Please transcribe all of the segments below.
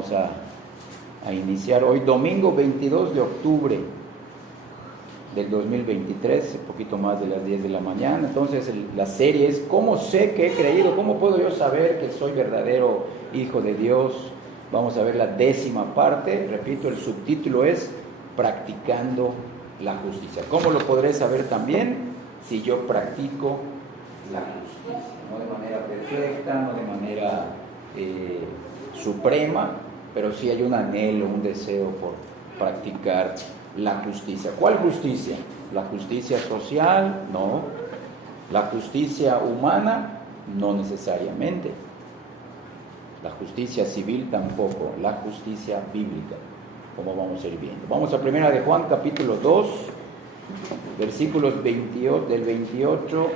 vamos a iniciar hoy, domingo 22 de octubre del 2023, un poquito más de las 10 de la mañana. Entonces la serie es ¿cómo sé que he creído? ¿Cómo puedo yo saber que soy verdadero hijo de Dios? Vamos a ver la 10ª parte. Repito, el subtítulo es practicando la justicia. ¿Cómo lo podré saber también? Si yo practico la justicia, no de manera perfecta, no de manera suprema, pero sí hay un anhelo, un deseo por practicar la justicia. ¿Cuál justicia? ¿La justicia social? No. ¿La justicia humana? No necesariamente. La justicia civil tampoco. La justicia bíblica, como vamos a ir viendo. Vamos a 1 de Juan capítulo 2, versículos del 28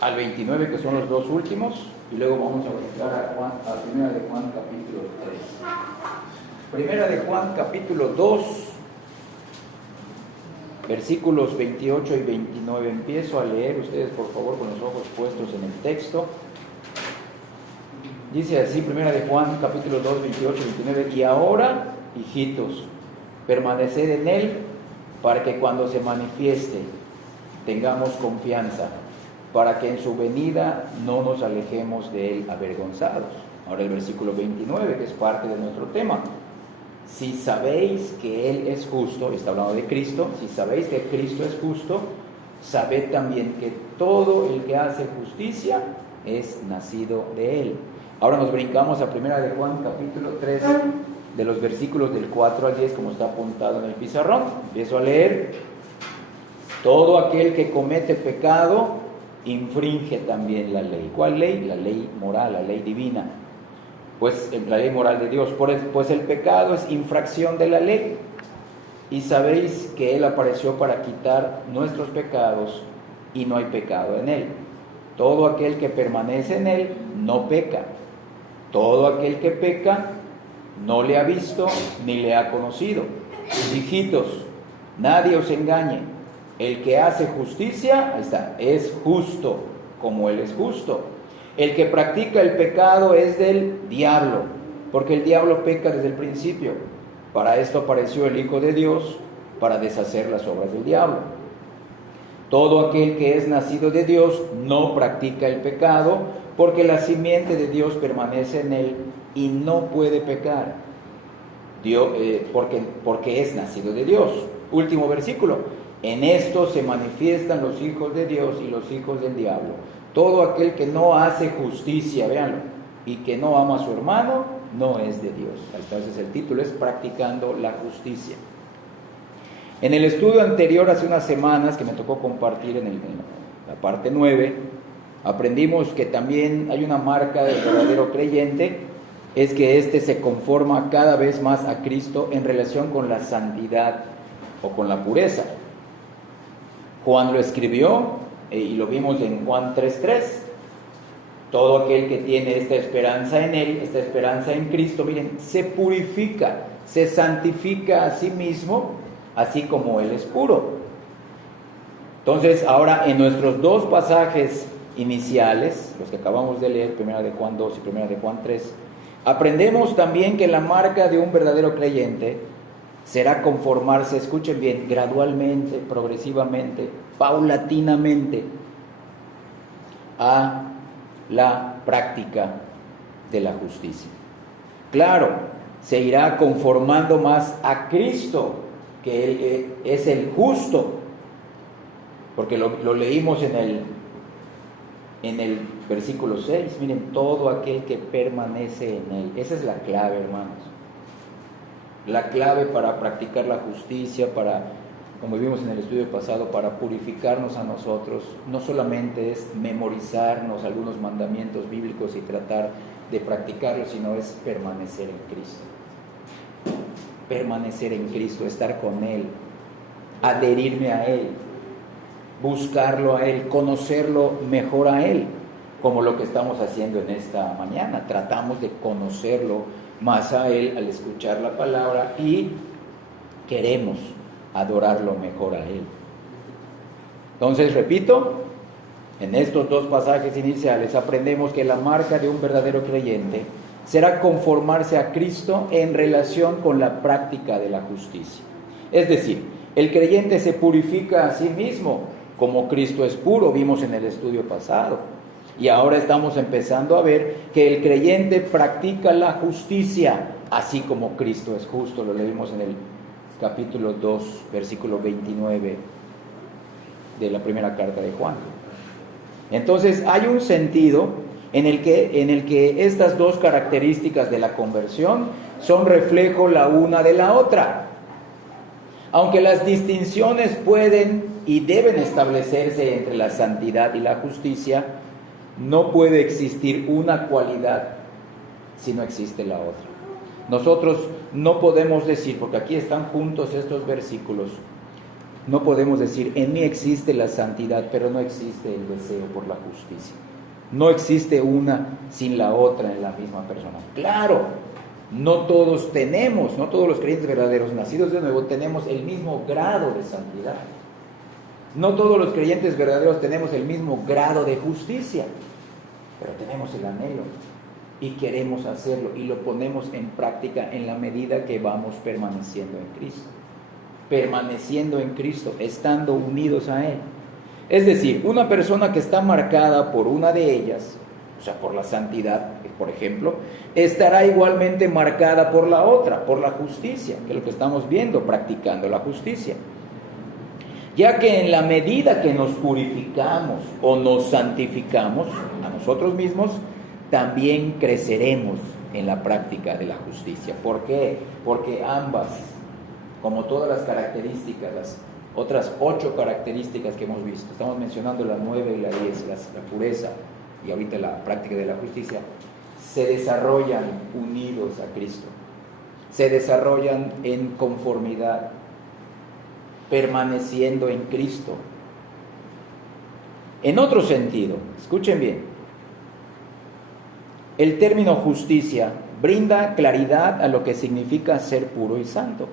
al 29, que son los dos últimos, y luego vamos a brincar a 1 de Juan capítulo 3. 1 de Juan capítulo 2, versículos 28 y 29. Empiezo a leer, ustedes por favor con los ojos puestos en el texto. Dice así, 1 de Juan capítulo 2, 28 y 29. Y ahora, hijitos, permaneced en Él, para que cuando se manifieste tengamos confianza, para que en su venida no nos alejemos de Él avergonzados. Ahora el versículo 29, que es parte de nuestro tema. Si sabéis que Él es justo, está hablando de Cristo, si sabéis que Cristo es justo, sabed también que todo el que hace justicia es nacido de Él. Ahora nos brincamos a 1 de Juan capítulo 3, de los versículos del 4 al 10, como está apuntado en el pizarrón. Empiezo a leer. Todo aquel que comete pecado infringe también la ley. ¿Cuál ley? La ley moral, la ley divina. Pues la ley moral de Dios. Pues el pecado es infracción de la ley. Y sabéis que Él apareció para quitar nuestros pecados y no hay pecado en Él. Todo aquel que permanece en Él no peca. Todo aquel que peca no le ha visto ni le ha conocido. Hijitos, nadie os engañe. El que hace justicia, ahí está, es justo como Él es justo. El que practica el pecado es del diablo, porque el diablo peca desde el principio. Para esto apareció el Hijo de Dios, para deshacer las obras del diablo. Todo aquel que es nacido de Dios no practica el pecado, porque la simiente de Dios permanece en él y no puede pecar, porque es nacido de Dios. Último versículo. En esto se manifiestan los hijos de Dios y los hijos del diablo. Todo aquel que no hace justicia, véanlo, y que no ama a su hermano, no es de Dios. Entonces el título es Practicando la Justicia. En el estudio anterior, hace unas semanas, que me tocó compartir en la parte 9, aprendimos que también hay una marca del verdadero creyente, es que éste se conforma cada vez más a Cristo en relación con la santidad o con la pureza. Juan lo escribió y lo vimos en Juan 3:3. Todo aquel que tiene esta esperanza en Él, esta esperanza en Cristo, miren, se purifica, se santifica a sí mismo, así como Él es puro. Entonces, ahora en nuestros dos pasajes iniciales, los que acabamos de leer, 1 de Juan 2 y 1 de Juan 3, aprendemos también que la marca de un verdadero creyente será conformarse, escuchen bien, gradualmente, progresivamente, paulatinamente a la práctica de la justicia. Claro, se irá conformando más a Cristo, que Él es el justo, porque lo leímos en el versículo 6, miren, todo aquel que permanece en Él. Esa es la clave, hermanos. La clave para practicar la justicia, como vimos en el estudio pasado, para purificarnos a nosotros, no solamente es memorizarnos algunos mandamientos bíblicos y tratar de practicarlos, sino es permanecer en Cristo. Permanecer en Cristo, estar con Él, adherirme a Él, buscarlo a Él, conocerlo mejor a Él, como lo que estamos haciendo en esta mañana. Tratamos de conocerlo más a Él al escuchar la palabra y queremos adorarlo mejor a Él. Entonces, repito, en estos dos pasajes iniciales aprendemos que la marca de un verdadero creyente será conformarse a Cristo en relación con la práctica de la justicia. Es decir, el creyente se purifica a sí mismo como Cristo es puro, vimos en el estudio pasado. Y ahora estamos empezando a ver que el creyente practica la justicia, así como Cristo es justo. Lo leímos en el capítulo 2, versículo 29 de la primera carta de Juan. Entonces hay un sentido en el que estas dos características de la conversión son reflejo la una de la otra. Aunque las distinciones pueden y deben establecerse entre la santidad y la justicia, no puede existir una cualidad si no existe la otra. Nosotros no podemos decir, porque aquí están juntos estos versículos, no podemos decir, en mí existe la santidad, pero no existe el deseo por la justicia. No existe una sin la otra en la misma persona. Claro, no todos los creyentes verdaderos nacidos de nuevo tenemos el mismo grado de santidad. No todos los creyentes verdaderos tenemos el mismo grado de justicia, pero tenemos el anhelo y queremos hacerlo y lo ponemos en práctica en la medida que vamos permaneciendo en Cristo. Permaneciendo en Cristo, estando unidos a Él. Es decir, una persona que está marcada por una de ellas, o sea, por la santidad, por ejemplo, estará igualmente marcada por la otra, por la justicia, que es lo que estamos viendo, practicando la justicia. Ya que en la medida que nos purificamos o nos santificamos a nosotros mismos, también creceremos en la práctica de la justicia. ¿Por qué? Porque ambas, como todas las características, las otras 8 características que hemos visto, estamos mencionando la 9 y la 10, la pureza y ahorita la práctica de la justicia, se desarrollan unidos a Cristo, se desarrollan en conformidad, permaneciendo en Cristo. En otro sentido, escuchen bien, el término justicia brinda claridad a lo que significa ser puro y santo.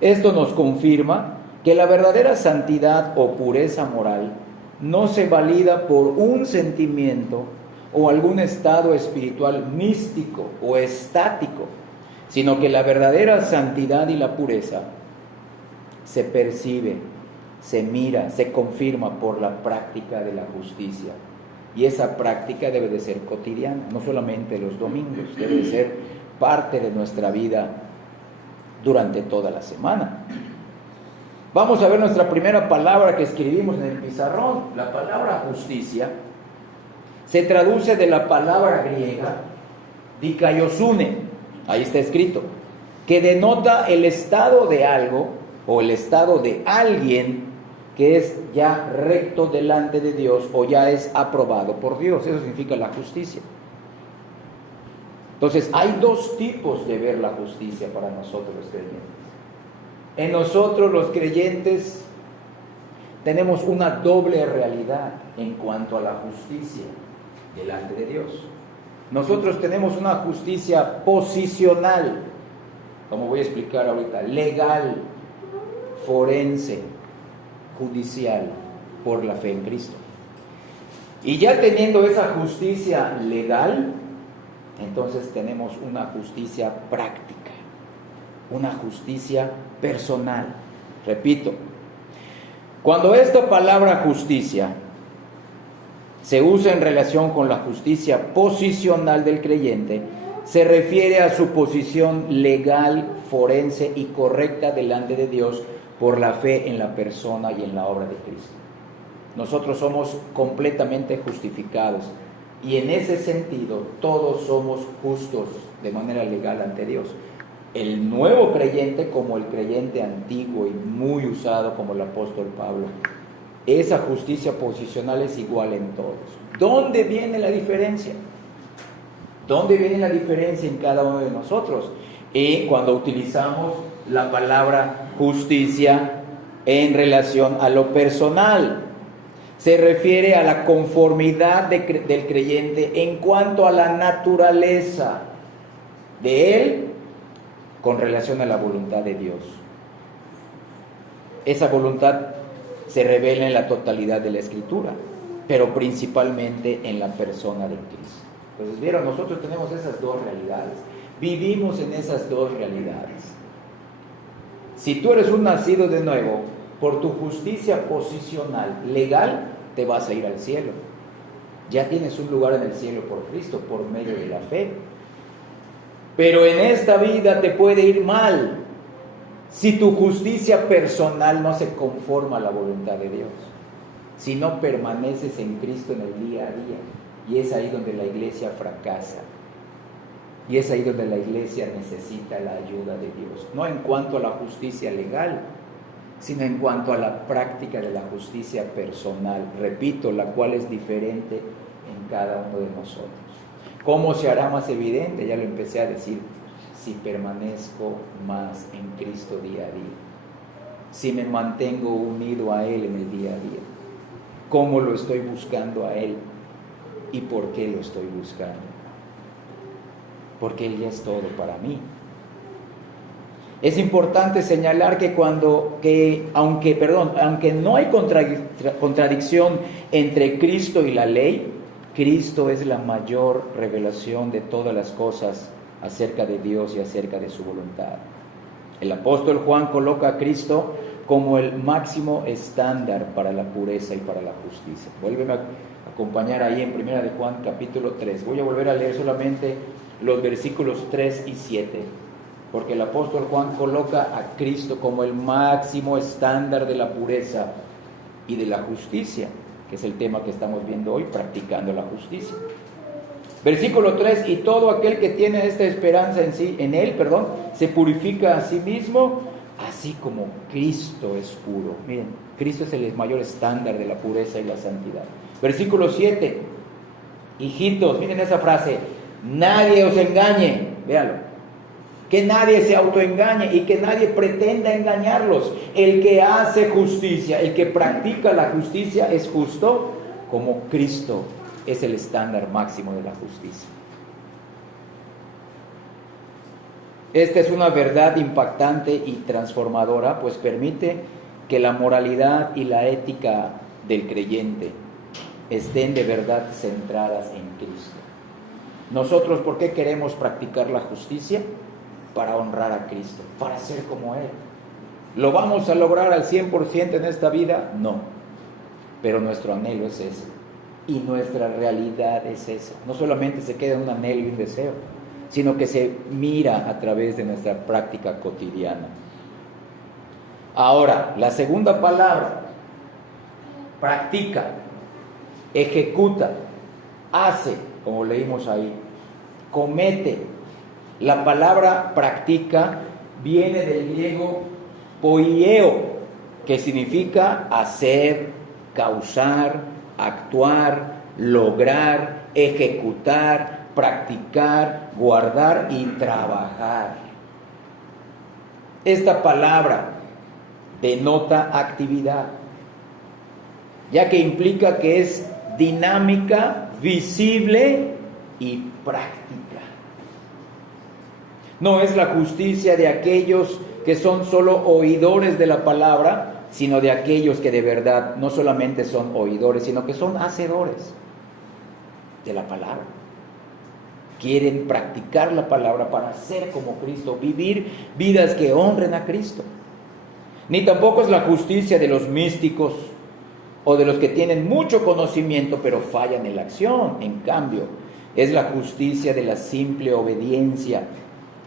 Esto nos confirma que la verdadera santidad o pureza moral no se valida por un sentimiento o algún estado espiritual místico o estático, sino que la verdadera santidad y la pureza se percibe, se mira, se confirma por la práctica de la justicia. Y esa práctica debe de ser cotidiana, no solamente los domingos, debe de ser parte de nuestra vida durante toda la semana. Vamos a ver nuestra primera palabra que escribimos en el pizarrón. La palabra justicia se traduce de la palabra griega dikaiosune, ahí está escrito, que denota el estado de algo o el estado de alguien que es ya recto delante de Dios o ya es aprobado por Dios. Eso significa la justicia. Entonces, hay dos tipos de ver la justicia para nosotros los creyentes. En nosotros los creyentes tenemos una doble realidad en cuanto a la justicia delante de Dios. Nosotros tenemos una justicia posicional, como voy a explicar ahorita, legal, forense, judicial, por la fe en Cristo. Y ya teniendo esa justicia legal, entonces tenemos una justicia práctica, una justicia personal. Repito, cuando esta palabra justicia se usa en relación con la justicia posicional del creyente, se refiere a su posición legal, forense y correcta delante de Dios por la fe en la persona y en la obra de Cristo. Nosotros somos completamente justificados y en ese sentido todos somos justos de manera legal ante Dios. El nuevo creyente como el creyente antiguo y muy usado como el apóstol Pablo. Esa justicia posicional es igual en todos. ¿Dónde viene la diferencia? ¿Dónde viene la diferencia en cada uno de nosotros? Y cuando utilizamos la palabra justicia en relación a lo personal, se refiere a la conformidad del creyente en cuanto a la naturaleza de él con relación a la voluntad de Dios. Esa voluntad se revela en la totalidad de la Escritura, pero principalmente en la persona de Cristo. Entonces, vieron, nosotros tenemos esas dos realidades. Vivimos en esas dos realidades. Si tú eres un nacido de nuevo, por tu justicia posicional, legal, te vas a ir al cielo. Ya tienes un lugar en el cielo por Cristo, por medio de la fe. Pero en esta vida te puede ir mal si tu justicia personal no se conforma a la voluntad de Dios. Si no permaneces en Cristo en el día a día. Y es ahí donde la iglesia fracasa. Y es ahí donde la iglesia necesita la ayuda de Dios. No en cuanto a la justicia legal, sino en cuanto a la práctica de la justicia personal. Repito, la cual es diferente en cada uno de nosotros. ¿Cómo se hará más evidente? Ya lo empecé a decir. Si permanezco más en Cristo día a día. Si me mantengo unido a Él en el día a día. ¿Cómo lo estoy buscando a Él? ¿Y por qué lo estoy buscando? Porque Él ya es todo para mí. Es importante señalar que aunque no hay contradicción entre Cristo y la ley, Cristo es la mayor revelación de todas las cosas acerca de Dios y acerca de su voluntad. El apóstol Juan coloca a Cristo como el máximo estándar para la pureza y para la justicia. Vuélveme a acompañar ahí en 1 de Juan capítulo 3. Voy a volver a leer solamente los versículos 3 y 7, porque el apóstol Juan coloca a Cristo como el máximo estándar de la pureza y de la justicia, que es el tema que estamos viendo hoy, practicando la justicia. Versículo 3, y todo aquel que tiene esta esperanza en Él, se purifica a sí mismo, así como Cristo es puro. Miren, Cristo es el mayor estándar de la pureza y la santidad. Versículo 7, hijitos, miren esa frase, nadie os engañe, véanlo, que nadie se autoengañe y que nadie pretenda engañarlos. El que hace justicia, el que practica la justicia es justo como Cristo es el estándar máximo de la justicia. Esta es una verdad impactante y transformadora, pues permite que la moralidad y la ética del creyente estén de verdad centradas en Cristo. Nosotros, ¿por qué queremos practicar la justicia? Para honrar a Cristo, para ser como Él. ¿Lo vamos a lograr al 100% en esta vida? No. Pero nuestro anhelo es ese. Y nuestra realidad es eso. No solamente se queda en un anhelo y un deseo, sino que se mira a través de nuestra práctica cotidiana. Ahora, la segunda palabra, practica, ejecuta, hace, como leímos ahí, comete. La palabra practica viene del griego poieo, que significa hacer, causar, actuar, lograr, ejecutar, practicar, guardar y trabajar. Esta palabra denota actividad, ya que implica que es dinámica, visible y práctica. No es la justicia de aquellos que son solo oidores de la palabra, sino de aquellos que de verdad no solamente son oidores, sino que son hacedores de la palabra. Quieren practicar la palabra para ser como Cristo, vivir vidas que honren a Cristo. Ni tampoco es la justicia de los místicos o de los que tienen mucho conocimiento pero fallan en la acción. En cambio, es la justicia de la simple obediencia,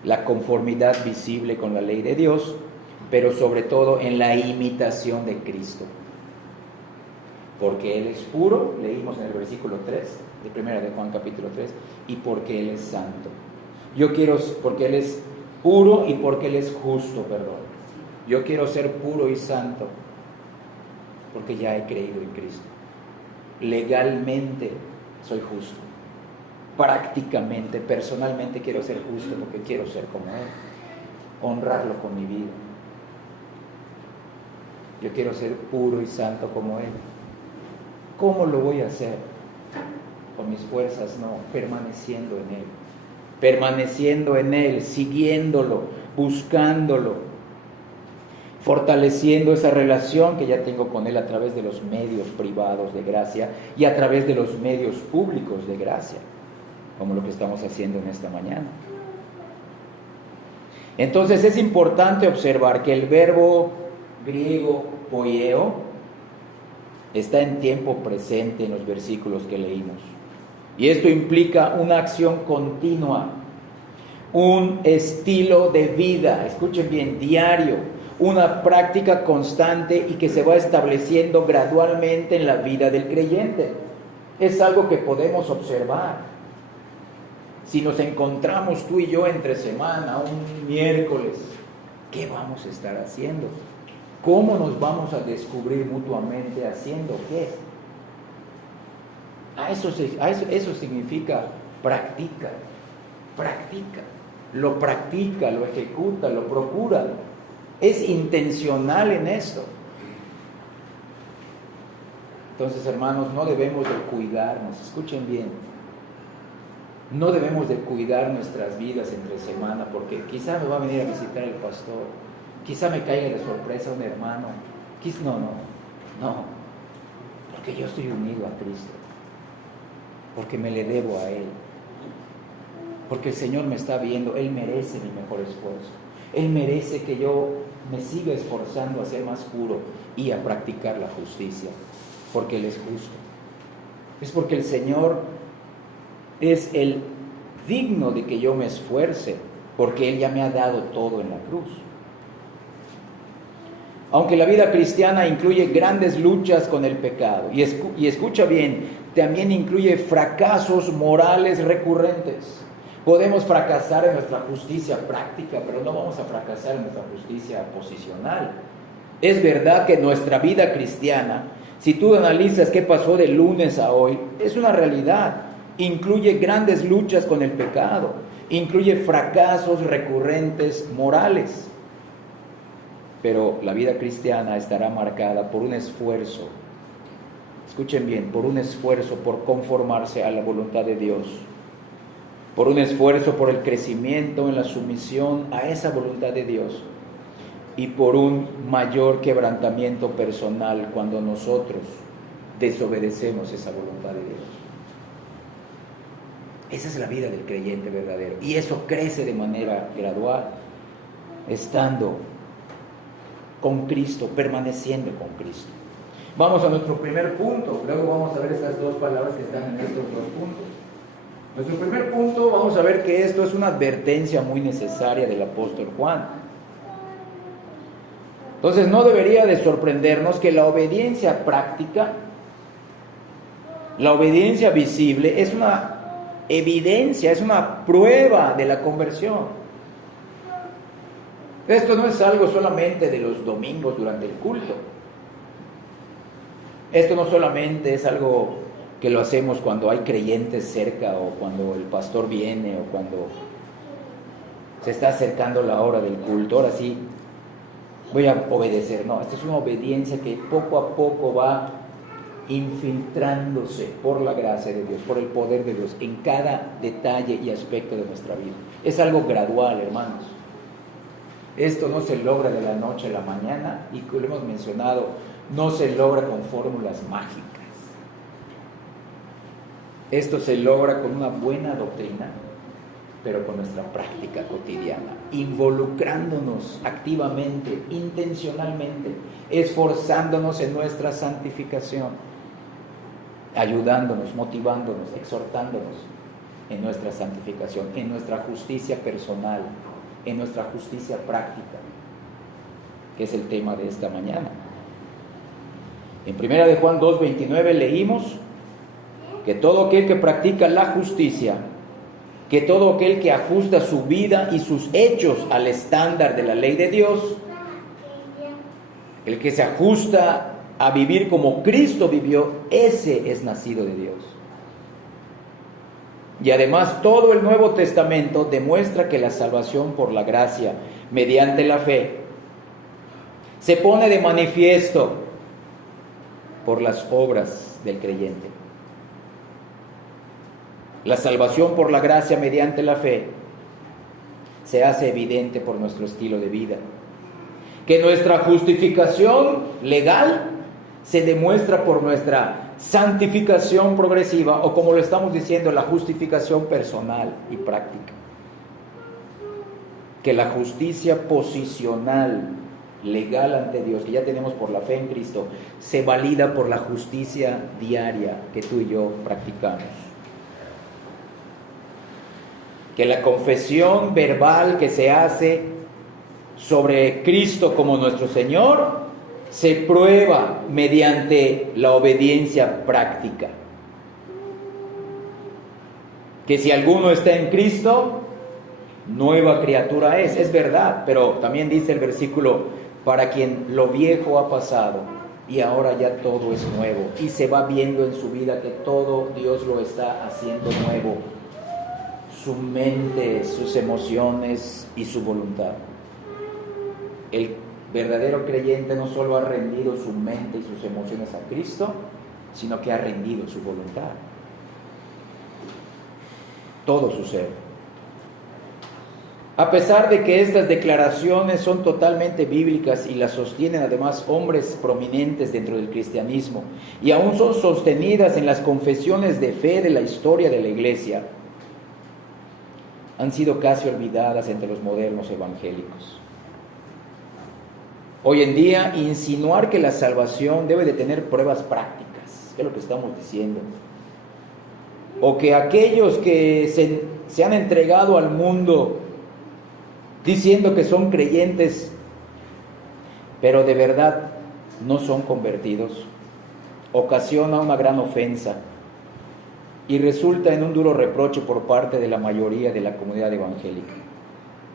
la conformidad visible con la ley de Dios, pero sobre todo en la imitación de Cristo. Porque Él es puro, leímos en el versículo 3 de 1 de Juan capítulo 3, y porque Él es santo. Porque Él es puro y porque Él es justo, Yo quiero ser puro y santo porque ya he creído en Cristo. Legalmente soy justo. Prácticamente, personalmente quiero ser justo porque quiero ser como Él. Honrarlo con mi vida. Yo quiero ser puro y santo como Él. ¿Cómo lo voy a hacer? Con mis fuerzas, no, permaneciendo en Él. Permaneciendo en Él, siguiéndolo, buscándolo, fortaleciendo esa relación que ya tengo con Él a través de los medios privados de gracia y a través de los medios públicos de gracia. como lo que estamos haciendo en esta mañana. Entonces es importante observar que el verbo griego poieo está en tiempo presente en los versículos que leímos. Y esto implica una acción continua, un estilo de vida, escuchen bien, diario, una práctica constante y que se va estableciendo gradualmente en la vida del creyente. Es algo que podemos observar. Si nos encontramos tú y yo entre semana, un miércoles, ¿qué vamos a estar haciendo? ¿Cómo nos vamos a descubrir mutuamente haciendo qué? Eso significa practica, lo ejecuta, lo procura. Es intencional en esto. Entonces, hermanos, no debemos de cuidarnos, escuchen bien. No debemos de cuidar nuestras vidas entre semana, porque quizá me va a venir a visitar el pastor, quizá me caiga de sorpresa un hermano, no, porque yo estoy unido a Cristo, porque me le debo a Él, porque el Señor me está viendo, Él merece mi mejor esfuerzo, Él merece que yo me siga esforzando a ser más puro y a practicar la justicia, porque Él es justo, es porque el Señor es el digno de que yo me esfuerce, porque Él ya me ha dado todo en la cruz. Aunque la vida cristiana incluye grandes luchas con el pecado, y escucha bien, también incluye fracasos morales recurrentes. Podemos fracasar en nuestra justicia práctica, pero no vamos a fracasar en nuestra justicia posicional. Es verdad que nuestra vida cristiana, si tú analizas qué pasó de lunes a hoy, es una realidad. Incluye grandes luchas con el pecado, incluye fracasos recurrentes morales. Pero la vida cristiana estará marcada por un esfuerzo, escuchen bien, por un esfuerzo por conformarse a la voluntad de Dios, por un esfuerzo por el crecimiento en la sumisión a esa voluntad de Dios y por un mayor quebrantamiento personal cuando nosotros desobedecemos esa voluntad de Dios. Esa es la vida del creyente verdadero. Y eso crece de manera gradual, estando con Cristo, permaneciendo con Cristo. Vamos a nuestro primer punto. Luego vamos a ver estas dos palabras que están en estos dos puntos. Nuestro primer punto, vamos a ver que esto es una advertencia muy necesaria del apóstol Juan. Entonces no debería de sorprendernos que la obediencia práctica, la obediencia visible, es una evidencia, es una prueba de la conversión. Esto no es algo solamente de los domingos durante el culto. Esto no solamente es algo que lo hacemos cuando hay creyentes cerca o cuando el pastor viene o cuando se está acercando la hora del culto. Ahora sí voy a obedecer. No, esto es una obediencia que poco a poco va infiltrándose por la gracia de Dios, por el poder de Dios en cada detalle y aspecto de nuestra vida. Es algo gradual, hermanos. Esto no se logra de la noche a la mañana y, como lo hemos mencionado, no se logra con fórmulas mágicas. Esto se logra con una buena doctrina, pero con nuestra práctica cotidiana, involucrándonos activamente, intencionalmente, esforzándonos en nuestra santificación, ayudándonos, motivándonos, exhortándonos en nuestra santificación, en nuestra justicia personal, en nuestra justicia práctica, que es el tema de esta mañana. En 1 de Juan 2:29 leímos que todo aquel que practica la justicia, que todo aquel que ajusta su vida y sus hechos al estándar de la ley de Dios, el que se ajusta a vivir como Cristo vivió, ese es nacido de Dios. Y además todo el Nuevo Testamento demuestra que la salvación por la gracia mediante la fe se pone de manifiesto por las obras del creyente. La salvación por la gracia mediante la fe se hace evidente por nuestro estilo de vida. Que nuestra justificación legal se demuestra por nuestra santificación progresiva, o como lo estamos diciendo, la justificación personal y práctica. Que la justicia posicional, legal ante Dios, que ya tenemos por la fe en Cristo, se valida por la justicia diaria que tú y yo practicamos. Que la confesión verbal que se hace sobre Cristo como nuestro Señor se prueba mediante la obediencia práctica. Que si alguno está en Cristo, nueva criatura es verdad, pero también dice el versículo, para quien lo viejo ha pasado y ahora ya todo es nuevo, y se va viendo en su vida que todo Dios lo está haciendo nuevo, su mente, sus emociones y su voluntad. El verdadero creyente no solo ha rendido su mente y sus emociones a Cristo, sino que ha rendido su voluntad. Todo sucede. A pesar de que estas declaraciones son totalmente bíblicas y las sostienen además hombres prominentes dentro del cristianismo, y aún son sostenidas en las confesiones de fe de la historia de la Iglesia, han sido casi olvidadas entre los modernos evangélicos. Hoy en día, insinuar que la salvación debe de tener pruebas prácticas, que es lo que estamos diciendo, o que aquellos que se han entregado al mundo diciendo que son creyentes, pero de verdad no son convertidos, ocasiona una gran ofensa y resulta en un duro reproche por parte de la mayoría de la comunidad evangélica.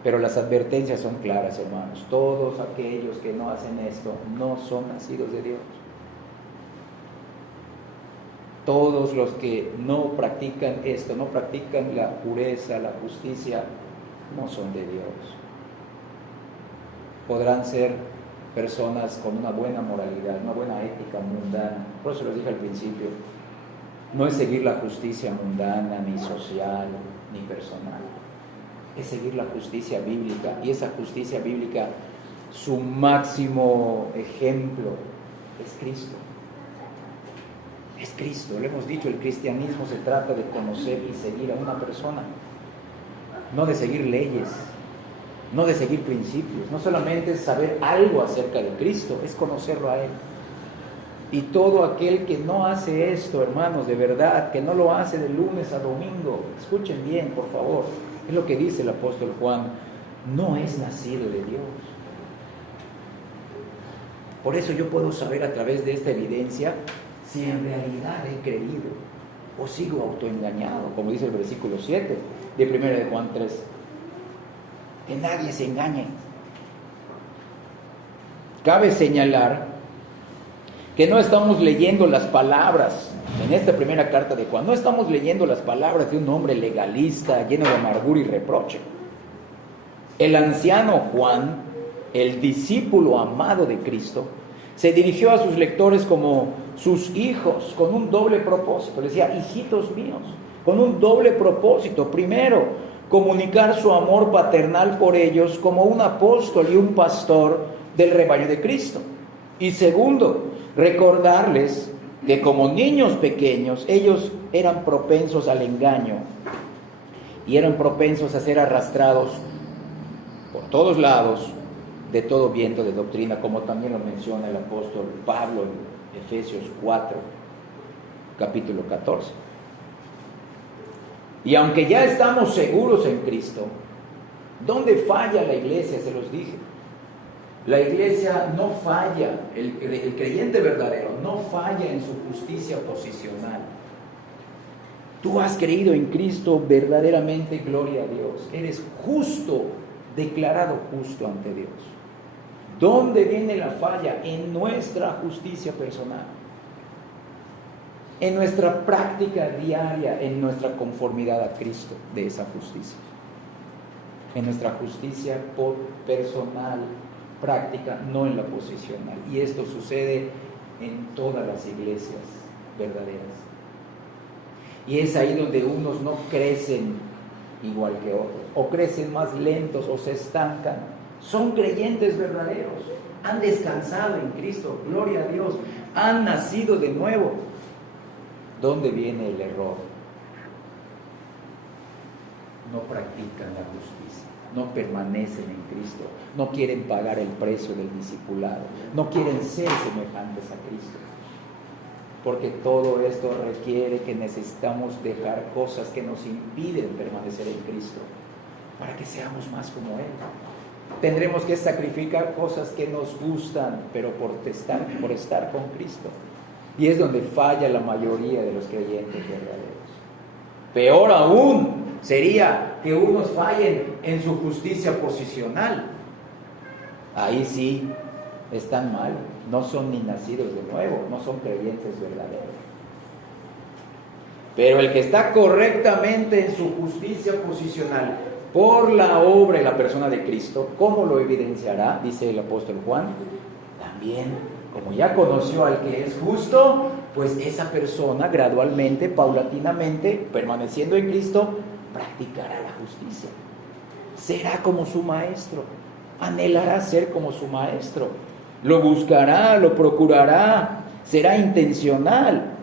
Pero las advertencias son claras, hermanos. Todos aquellos que no hacen esto no son nacidos de Dios. Todos los que no practican esto, no practican la pureza, la justicia, no son de Dios. Podrán ser personas con una buena moralidad, una buena ética mundana. Por eso les dije al principio, no es seguir la justicia mundana, ni social, ni personal. Es seguir la justicia bíblica, y esa justicia bíblica, su máximo ejemplo es Cristo. Es Cristo, lo hemos dicho, el cristianismo se trata de conocer y seguir a una persona, no de seguir leyes, no de seguir principios, no solamente es saber algo acerca de Cristo, es conocerlo a Él. Y todo aquel que no hace esto, hermanos, de verdad, que no lo hace de lunes a domingo, escuchen bien, por favor, es lo que dice el apóstol Juan, no es nacido de Dios. Por eso yo puedo saber a través de esta evidencia si en realidad he creído o sigo autoengañado, como dice el versículo 7 de 1 de Juan 3. Que nadie se engañe. Cabe señalar que no estamos leyendo las palabras, en esta primera carta de Juan, no estamos leyendo las palabras de un hombre legalista, lleno de amargura y reproche. El anciano Juan, el discípulo amado de Cristo, se dirigió a sus lectores como sus hijos, con un doble propósito. Les decía, hijitos míos, con un doble propósito. Primero, comunicar su amor paternal por ellos como un apóstol y un pastor del rebaño de Cristo. Y segundo, recordarles que como niños pequeños, ellos eran propensos al engaño y eran propensos a ser arrastrados por todos lados de todo viento de doctrina, como también lo menciona el apóstol Pablo en Efesios 4, capítulo 14. Y aunque ya estamos seguros en Cristo, ¿dónde falla la iglesia? Se los dije. La iglesia no falla, el creyente verdadero no falla en su justicia posicional. Tú has creído en Cristo verdaderamente, gloria a Dios. Eres justo, declarado justo ante Dios. ¿Dónde viene la falla? En nuestra justicia personal, en nuestra práctica diaria, en nuestra conformidad a Cristo de esa justicia, en nuestra justicia personal, práctica, no en la posicional. Y esto sucede en todas las iglesias verdaderas. Y es ahí donde unos no crecen igual que otros, o crecen más lentos, o se estancan. Son creyentes verdaderos, han descansado en Cristo, gloria a Dios, han nacido de nuevo, ¿Dónde viene el error? No practican la justicia, no permanecen en Cristo, no quieren pagar el precio del discipulado, no quieren ser semejantes a Cristo. Porque todo esto requiere que necesitamos dejar cosas que nos impiden permanecer en Cristo, para que seamos más como Él. Tendremos que sacrificar cosas que nos gustan, pero por estar con Cristo. Y es donde falla la mayoría de los creyentes verdaderos. Peor aún sería que unos fallen en su justicia posicional. Ahí sí están mal, no son ni nacidos de nuevo, no son creyentes verdaderos. Pero el que está correctamente en su justicia posicional por la obra y la persona de Cristo, ¿cómo lo evidenciará? Dice el apóstol Juan. También, como ya conoció al que es justo, pues esa persona gradualmente, paulatinamente, permaneciendo en Cristo, practicará la justicia. Será como su maestro, anhelará ser como su maestro, lo buscará, lo procurará, será intencional.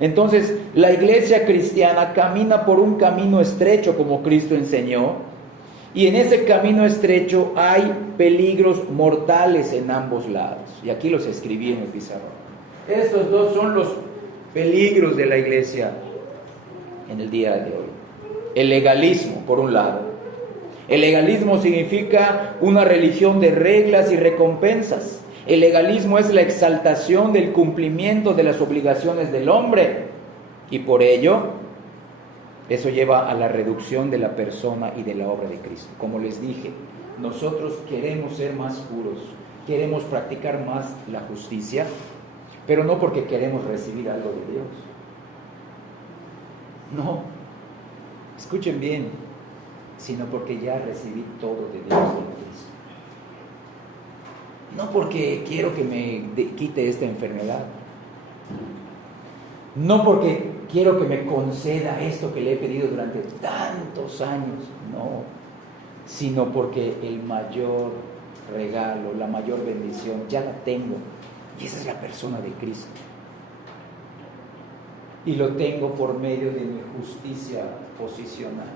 Entonces, la iglesia cristiana camina por un camino estrecho, como Cristo enseñó, y en ese camino estrecho hay peligros mortales en ambos lados. Y aquí los escribí en el pizarrón. Estos dos son los peligros de la iglesia en el día de hoy. El legalismo, por un lado. El legalismo significa una religión de reglas y recompensas. El legalismo es la exaltación del cumplimiento de las obligaciones del hombre, y por ello eso lleva a la reducción de la persona y de la obra de Cristo. Como les dije, nosotros queremos ser más puros, queremos practicar más la justicia, pero no porque queremos recibir algo de Dios. No, escuchen bien, sino porque ya recibí todo de Dios en Cristo. No porque quiero que me quite esta enfermedad. No porque quiero que me conceda esto que le he pedido durante tantos años. No. Sino porque el mayor regalo, la mayor bendición, ya la tengo. Y esa es la persona de Cristo. Y lo tengo por medio de mi justicia posicional.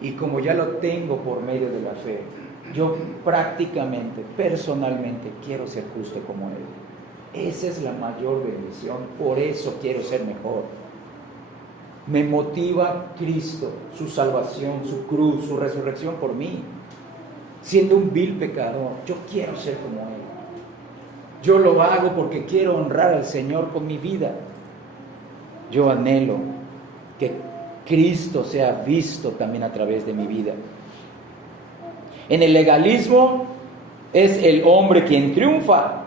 Y como ya lo tengo por medio de la fe, yo prácticamente, personalmente, quiero ser justo como Él. Esa es la mayor bendición, por eso quiero ser mejor. Me motiva Cristo, su salvación, su cruz, su resurrección por mí. Siendo un vil pecador, yo quiero ser como Él. Yo lo hago porque quiero honrar al Señor con mi vida. Yo anhelo que Cristo sea visto también a través de mi vida. En el legalismo es el hombre quien triunfa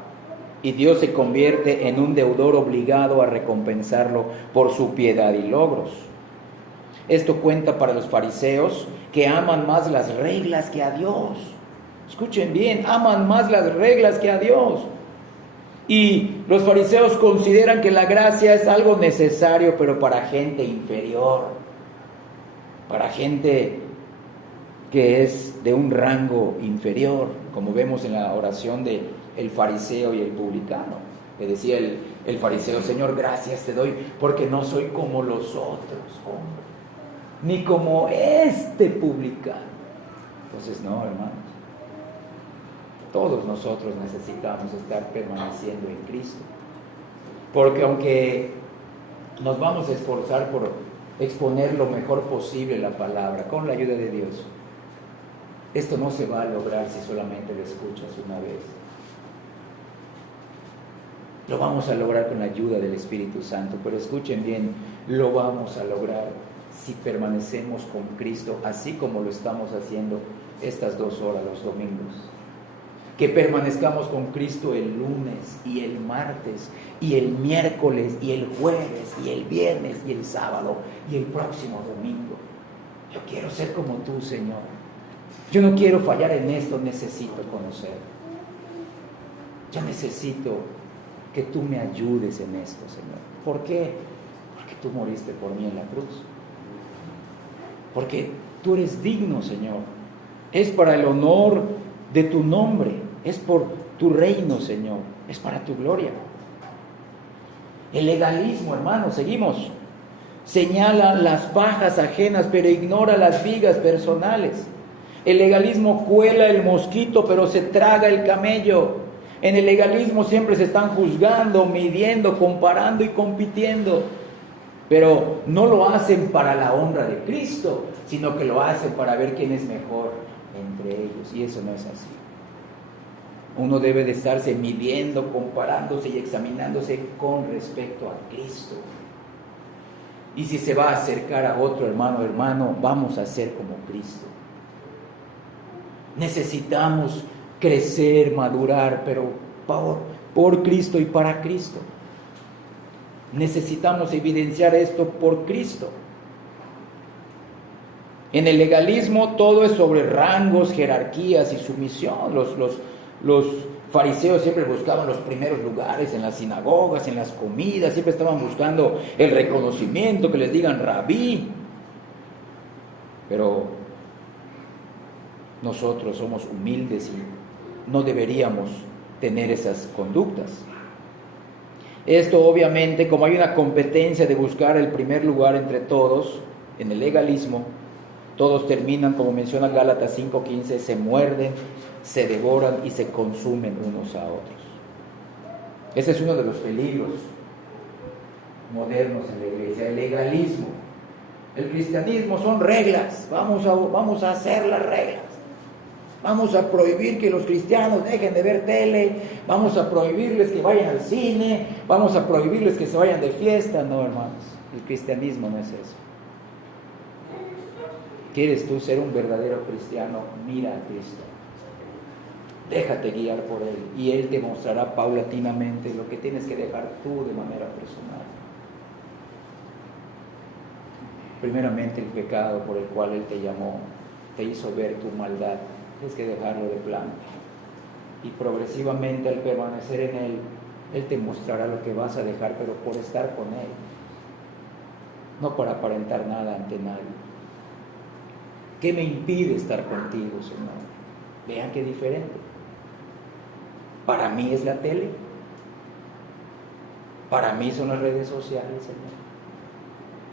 y Dios se convierte en un deudor obligado a recompensarlo por su piedad y logros. Esto cuenta para los fariseos que aman más las reglas que a Dios. Escuchen bien, aman más las reglas que a Dios. Y los fariseos consideran que la gracia es algo necesario, pero para gente inferior, para gente que es de un rango inferior, como vemos en la oración de el fariseo y el publicano. Le decía el fariseo: Señor, gracias te doy porque no soy como los otros hombres, ni como este publicano. Entonces no, hermanos, todos nosotros necesitamos estar permaneciendo en Cristo, porque aunque nos vamos a esforzar por exponer lo mejor posible la palabra con la ayuda de Dios, esto no se va a lograr si solamente lo escuchas una vez. Lo vamos a lograr con la ayuda del Espíritu Santo, pero escuchen bien, lo vamos a lograr si permanecemos con Cristo, así como lo estamos haciendo estas 2 horas los domingos. Que permanezcamos con Cristo el lunes y el martes y el miércoles y el jueves y el viernes y el sábado y el próximo domingo. Yo quiero ser como tú, Señor. Yo no quiero fallar en esto, necesito conocer. Yo necesito que tú me ayudes en esto, Señor. ¿Por qué? Porque tú moriste por mí en la cruz. Porque tú eres digno, Señor. Es para el honor de tu nombre. Es por tu reino, Señor. Es para tu gloria. El legalismo, hermanos, seguimos. Señala las pajas ajenas, pero ignora las vigas personales. El legalismo cuela el mosquito, pero se traga el camello. En el legalismo siempre se están juzgando, midiendo, comparando y compitiendo. Pero no lo hacen para la honra de Cristo, sino que lo hacen para ver quién es mejor entre ellos. Y eso no es así. Uno debe de estarse midiendo, comparándose y examinándose con respecto a Cristo. Y si se va a acercar a otro hermano, vamos a ser como Cristo. Necesitamos crecer, madurar, pero por Cristo y para Cristo. Necesitamos evidenciar esto por Cristo. En el legalismo todo es sobre rangos, jerarquías y sumisión. Los fariseos siempre buscaban los primeros lugares en las sinagogas, en las comidas, siempre estaban buscando el reconocimiento, que les digan rabí. Pero nosotros somos humildes y no deberíamos tener esas conductas. Esto obviamente, como hay una competencia de buscar el primer lugar entre todos, en el legalismo, todos terminan, como menciona Gálatas 5:15, se muerden, se devoran y se consumen unos a otros. Ese es uno de los peligros modernos en la iglesia, el legalismo. El cristianismo son reglas, vamos a hacer las reglas. Vamos a prohibir que los cristianos dejen de ver tele, vamos a prohibirles que vayan al cine, vamos a prohibirles que se vayan de fiesta. No, hermanos, el cristianismo no es eso. ¿Quieres tú ser un verdadero cristiano? Mira a Cristo. Déjate guiar por Él y Él te mostrará paulatinamente lo que tienes que dejar tú de manera personal. Primeramente el pecado por el cual Él te llamó, te hizo ver tu maldad. Tienes que dejarlo de plano. Y progresivamente al permanecer en Él, Él te mostrará lo que vas a dejar, pero por estar con Él. No para aparentar nada ante nadie. ¿Qué me impide estar contigo, Señor? Vean qué diferente. Para mí es la tele. Para mí son las redes sociales, Señor.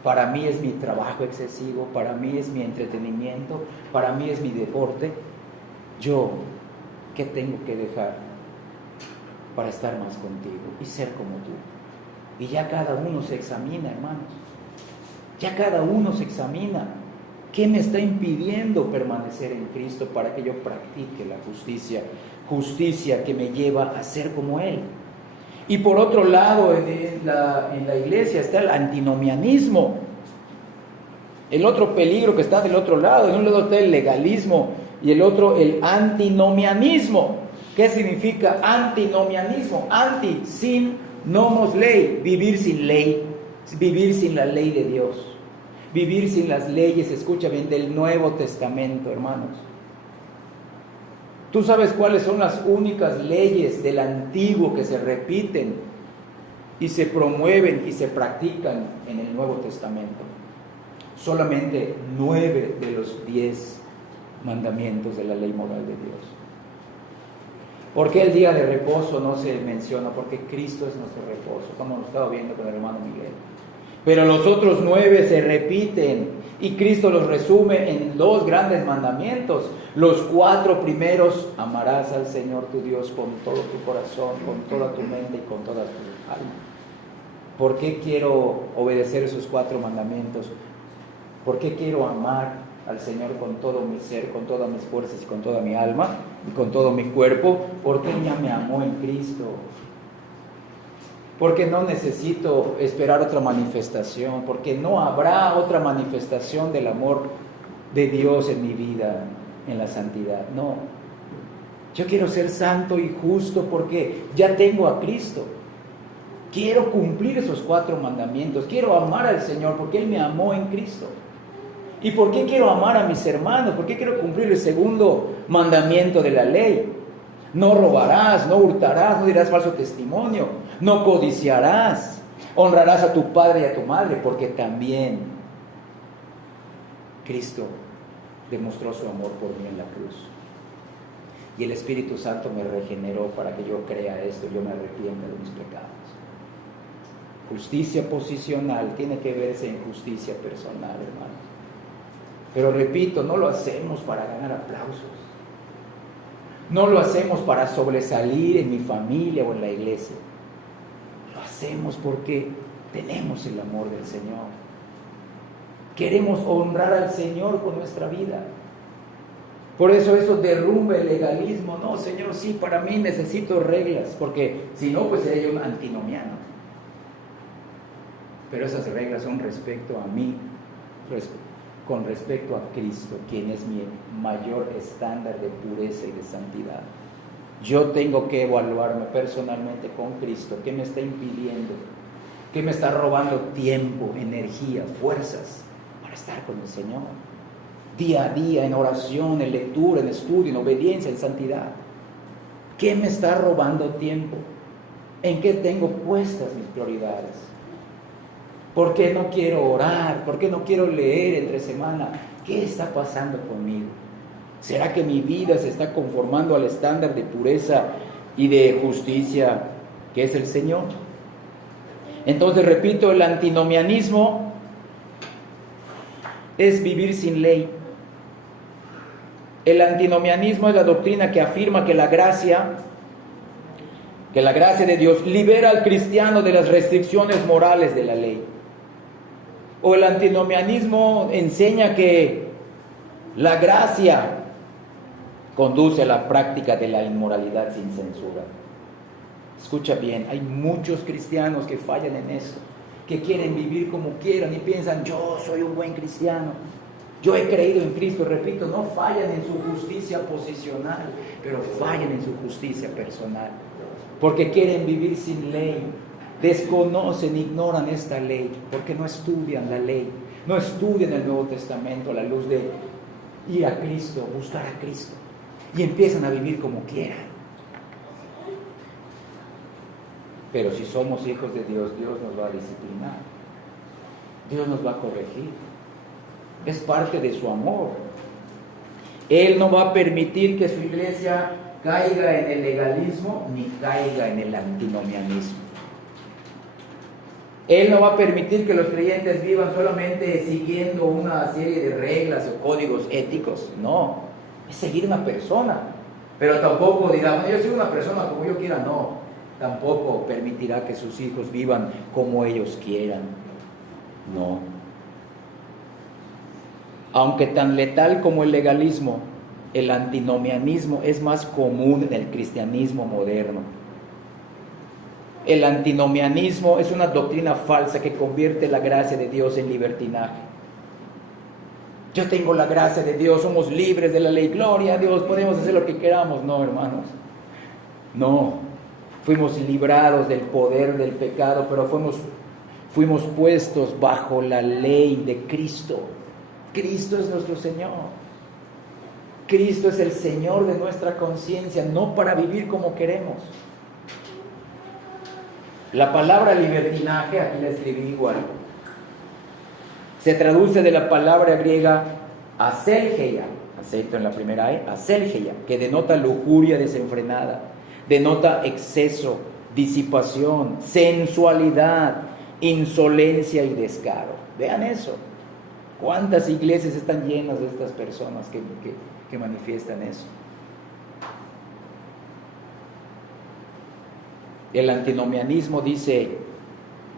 Para mí es mi trabajo excesivo. Para mí es mi entretenimiento. Para mí es mi deporte. Yo, ¿qué tengo que dejar para estar más contigo y ser como tú? Y ya cada uno se examina, hermanos. Ya cada uno se examina. ¿Qué me está impidiendo permanecer en Cristo para que yo practique la justicia? Justicia que me lleva a ser como Él. Y por otro lado, en la iglesia está el antinomianismo. El otro peligro que está del otro lado. En un lado está el legalismo y el otro el antinomianismo. ¿Qué significa antinomianismo? Anti, sin, nomos, ley. Vivir sin ley. Vivir sin la ley de Dios. Vivir sin las leyes, escucha bien, del Nuevo Testamento, hermanos. ¿Tú sabes cuáles son las únicas leyes del Antiguo que se repiten y se promueven y se practican en el Nuevo Testamento? Solamente 9 de los 10 mandamientos de la ley moral de Dios. ¿Por qué el día de reposo no se menciona? Porque Cristo es nuestro reposo, como lo estaba viendo con el hermano Miguel. Pero los otros 9 se repiten y Cristo los resume en 2 grandes mandamientos. Los 4 primeros: amarás al Señor tu Dios con todo tu corazón, con toda tu mente y con toda tu alma. ¿Por qué quiero obedecer esos 4 mandamientos? ¿Por qué quiero amar al Señor con todo mi ser, con todas mis fuerzas y con toda mi alma y con todo mi cuerpo? Porque Él ya me amó en Cristo. Porque no necesito esperar otra manifestación, porque no habrá otra manifestación del amor de Dios en mi vida, en la santidad. No, yo quiero ser santo y justo porque ya tengo a Cristo. Quiero cumplir esos 4 mandamientos, quiero amar al Señor porque Él me amó en Cristo. ¿Y por qué quiero amar a mis hermanos? ¿Por qué quiero cumplir el segundo mandamiento de la ley? No robarás, no hurtarás, no dirás falso testimonio, no codiciarás, honrarás a tu padre y a tu madre, porque también Cristo demostró su amor por mí en la cruz. Y el Espíritu Santo me regeneró para que yo crea esto, yo me arrepienta de mis pecados. Justicia posicional tiene que verse en justicia personal, hermanos. Pero repito, no lo hacemos para ganar aplausos. No lo hacemos para sobresalir en mi familia o en la iglesia. Lo hacemos porque tenemos el amor del Señor. Queremos honrar al Señor con nuestra vida. Por eso derrumba el legalismo. No, Señor, sí, para mí necesito reglas, porque si no, pues sería yo un antinomiano. Pero esas reglas son respecto a mí, con respecto a Cristo, quien es mi mayor estándar de pureza y de santidad. Yo tengo que evaluarme personalmente con Cristo. ¿Qué me está impidiendo? ¿Qué me está robando tiempo, energía, fuerzas para estar con el Señor? Día a día, en oración, en lectura, en estudio, en obediencia, en santidad. ¿Qué me está robando tiempo? ¿En qué tengo puestas mis prioridades? ¿Por qué no quiero orar? ¿Por qué no quiero leer entre semana? ¿Qué está pasando conmigo? ¿Será que mi vida se está conformando al estándar de pureza y de justicia que es el Señor? Entonces, repito, el antinomianismo es vivir sin ley. El antinomianismo es la doctrina que afirma que la gracia de Dios libera al cristiano de las restricciones morales de la ley. O el antinomianismo enseña que la gracia conduce a la práctica de la inmoralidad sin censura. Escucha bien, hay muchos cristianos que fallan en esto, que quieren vivir como quieran y piensan, yo soy un buen cristiano, yo he creído en Cristo. Repito, no fallan en su justicia posicional, pero fallan en su justicia personal, porque quieren vivir sin ley, desconocen, ignoran esta ley, porque no estudian la ley, no estudian el Nuevo Testamento a la luz de ir a Cristo, buscar a Cristo, y empiezan a vivir como quieran. Pero si somos hijos de Dios, Dios nos va a disciplinar, Dios nos va a corregir, es parte de su amor. Él no va a permitir que su iglesia caiga en el legalismo ni caiga en el antinomianismo. Él no va a permitir que los creyentes vivan solamente siguiendo una serie de reglas o códigos éticos. No, es seguir una persona. Pero tampoco dirá, bueno, yo soy una persona como yo quiera. No, tampoco permitirá que sus hijos vivan como ellos quieran. No. Aunque tan letal como el legalismo, el antinomianismo es más común en el cristianismo moderno. El antinomianismo es una doctrina falsa que convierte la gracia de Dios en libertinaje. Yo tengo la gracia de Dios, somos libres de la ley, gloria a Dios, podemos hacer lo que queramos. No, hermanos, no. Fuimos librados del poder del pecado, pero fuimos puestos bajo la ley de Cristo. Cristo es nuestro Señor. Cristo es el Señor de nuestra conciencia, no para vivir como queremos. La palabra libertinaje, aquí la escribí igual, se traduce de la palabra griega aselgeia, acento en la primera E, aselgeia, que denota lujuria desenfrenada, denota exceso, disipación, sensualidad, insolencia y descaro. Vean eso. ¿Cuántas iglesias están llenas de estas personas que manifiestan eso? El antinomianismo dice,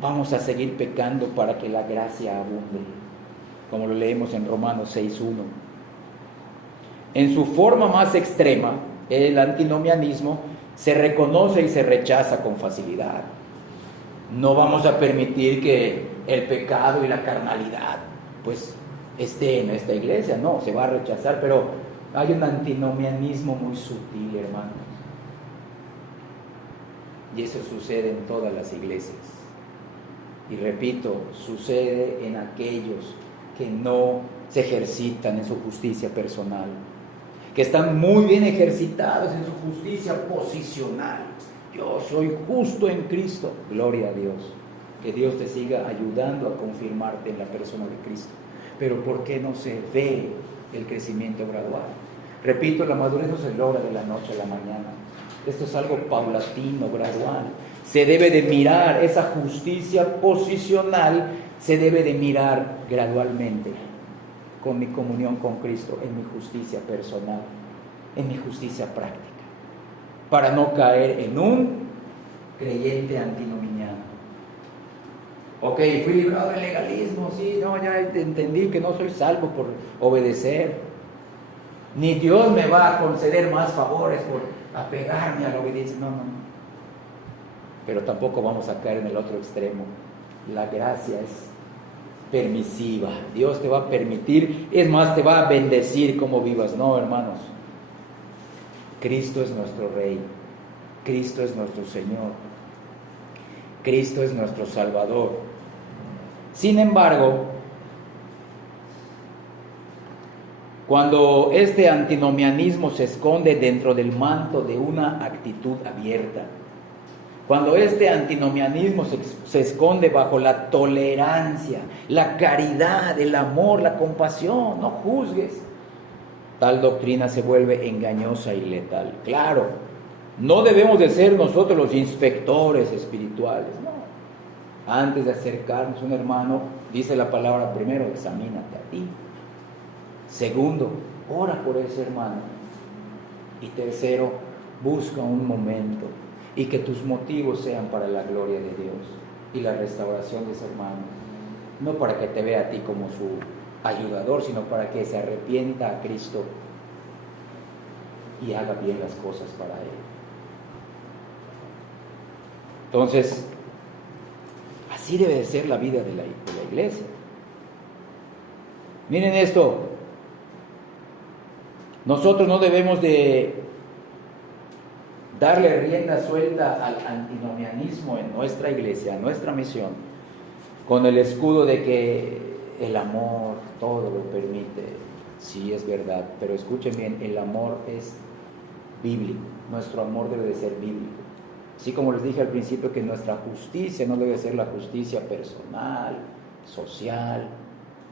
vamos a seguir pecando para que la gracia abunde, como lo leemos en Romanos 6:1. En su forma más extrema, el antinomianismo se reconoce y se rechaza con facilidad. No vamos a permitir que el pecado y la carnalidad pues esté en esta iglesia, no, se va a rechazar, pero hay un antinomianismo muy sutil, hermanos. Y eso sucede en todas las iglesias. Y repito, sucede en aquellos que no se ejercitan en su justicia personal, que están muy bien ejercitados en su justicia posicional. Yo soy justo en Cristo, gloria a Dios. Que Dios te siga ayudando a confirmarte en la persona de Cristo. Pero ¿por qué no se ve el crecimiento gradual? Repito, la madurez no se logra de la noche a la mañana. Esto es algo paulatino, gradual. Se debe de mirar esa justicia posicional, se debe de mirar gradualmente con mi comunión con Cristo, en mi justicia personal, en mi justicia práctica, para no caer en un creyente antinominiano. Ok, fui librado del legalismo, sí, no, ya entendí que no soy salvo por obedecer. Ni Dios me va a conceder más favores por apegarme a la obediencia. No. Pero tampoco vamos a caer en el otro extremo. La gracia es permisiva. Dios te va a permitir, es más, te va a bendecir como vivas. No, hermanos. Cristo es nuestro Rey. Cristo es nuestro Señor. Cristo es nuestro Salvador. Sin embargo, cuando este antinomianismo se esconde dentro del manto de una actitud abierta, cuando este antinomianismo se esconde bajo la tolerancia, la caridad, el amor, la compasión, no juzgues, tal doctrina se vuelve engañosa y letal. Claro, no debemos de ser nosotros los inspectores espirituales, no. Antes de acercarnos a un hermano, dice la palabra, primero examínate a ti. Segundo, ora por ese hermano. Y tercero, busca un momento y que tus motivos sean para la gloria de Dios y la restauración de ese hermano. No para que te vea a ti como su ayudador, sino para que se arrepienta a Cristo y haga bien las cosas para Él. Entonces, así debe de ser la vida de la iglesia. Miren esto. Nosotros no debemos de darle rienda suelta al antinomianismo en nuestra iglesia, en nuestra misión, con el escudo de que el amor todo lo permite. Sí, es verdad, pero escuchen bien, el amor es bíblico. Nuestro amor debe de ser bíblico. Así como les dije al principio que nuestra justicia no debe ser la justicia personal, social,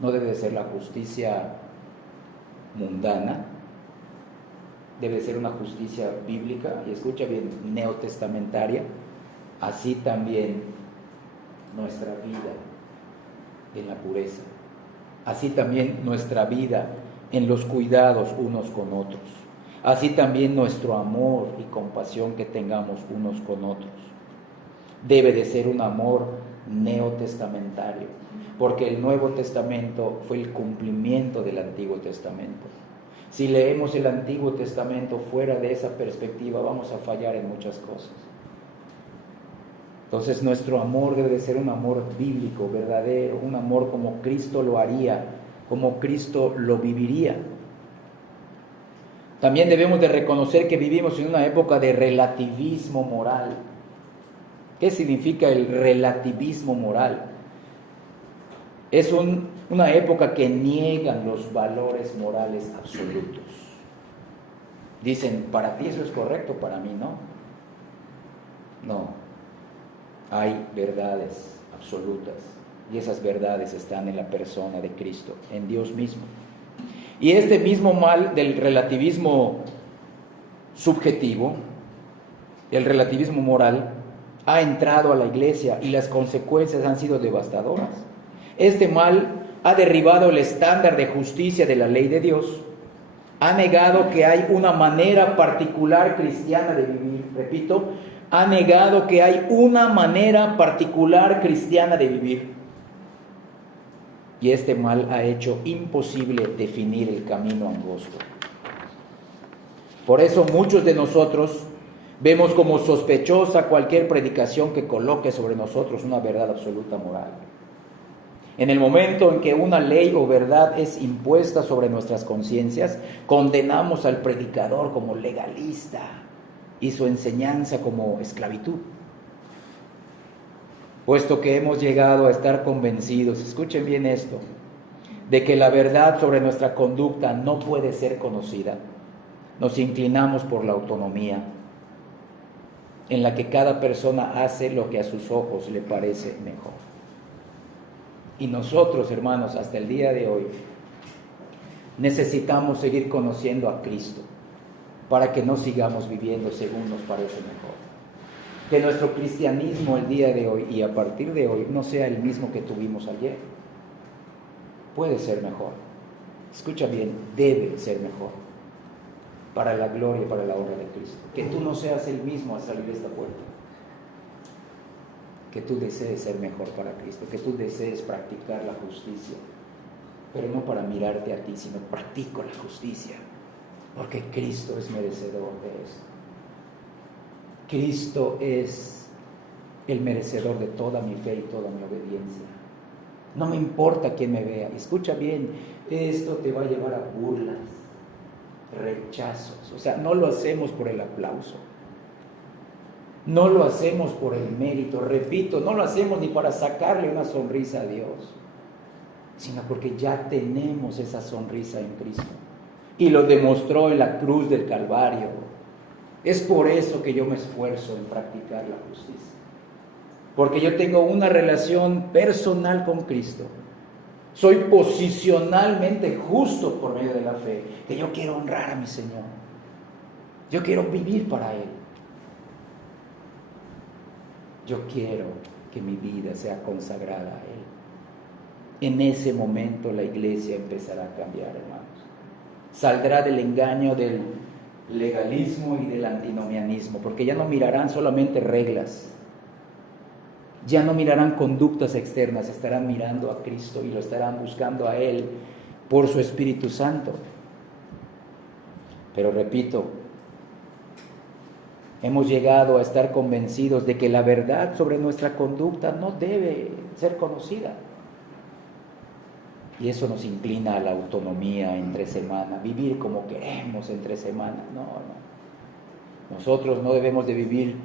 no debe de ser la justicia mundana, debe ser una justicia bíblica, y escucha bien, neotestamentaria. Así también nuestra vida en la pureza, así también nuestra vida en los cuidados unos con otros, así también nuestro amor y compasión que tengamos unos con otros debe de ser un amor neotestamentario, porque el Nuevo Testamento fue el cumplimiento del Antiguo Testamento. Si leemos el Antiguo Testamento fuera de esa perspectiva, vamos a fallar en muchas cosas. Entonces nuestro amor debe de ser un amor bíblico, verdadero, un amor como Cristo lo haría, como Cristo lo viviría. También debemos de reconocer que vivimos en una época de relativismo moral. ¿Qué significa el relativismo moral? Es una época que niegan los valores morales absolutos. Dicen, para ti eso es correcto, para mí no. No, hay verdades absolutas y esas verdades están en la persona de Cristo, en Dios mismo. Y este mismo mal del relativismo subjetivo, el relativismo moral, ha entrado a la iglesia y las consecuencias han sido devastadoras. Este mal ha derribado el estándar de justicia de la ley de Dios, ha negado que hay una manera particular cristiana de vivir, repito, ha negado que hay una manera particular cristiana de vivir. Y este mal ha hecho imposible definir el camino angosto. Por eso muchos de nosotros vemos como sospechosa cualquier predicación que coloque sobre nosotros una verdad absoluta moral. En el momento en que una ley o verdad es impuesta sobre nuestras conciencias, condenamos al predicador como legalista y su enseñanza como esclavitud. Puesto que hemos llegado a estar convencidos, escuchen bien esto, de que la verdad sobre nuestra conducta no puede ser conocida, nos inclinamos por la autonomía, en la que cada persona hace lo que a sus ojos le parece mejor. Y nosotros, hermanos, hasta el día de hoy, necesitamos seguir conociendo a Cristo para que no sigamos viviendo según nos parece mejor. Que nuestro cristianismo el día de hoy y a partir de hoy no sea el mismo que tuvimos ayer. Puede ser mejor. Escucha bien, debe ser mejor. Para la gloria y para la honra de Cristo. Que tú no seas el mismo al salir de esta puerta. Que tú desees ser mejor para Cristo. Que tú desees practicar la justicia. Pero no para mirarte a ti, sino practico la justicia. Porque Cristo es merecedor de esto. Cristo es el merecedor de toda mi fe y toda mi obediencia. No me importa quién me vea. Escucha bien, esto te va a llevar a burlas, rechazos. O sea, no lo hacemos por el aplauso. No lo hacemos por el mérito. Repito, no lo hacemos ni para sacarle una sonrisa a Dios, sino porque ya tenemos esa sonrisa en Cristo. Y lo demostró en la cruz del Calvario. Es por eso que yo me esfuerzo en practicar la justicia. Porque yo tengo una relación personal con Cristo. Soy posicionalmente justo por medio de la fe. Que yo quiero honrar a mi Señor. Yo quiero vivir para Él. Yo quiero que mi vida sea consagrada a Él. En ese momento la iglesia empezará a cambiar, hermanos. Saldrá del engaño del legalismo y del antinomianismo, porque ya no mirarán solamente reglas, ya no mirarán conductas externas, estarán mirando a Cristo y lo estarán buscando a Él por su Espíritu Santo. Pero repito, hemos llegado a estar convencidos de que la verdad sobre nuestra conducta no debe ser conocida. Y eso nos inclina a la autonomía entre semana, vivir como queremos entre semana. No. Nosotros no debemos de vivir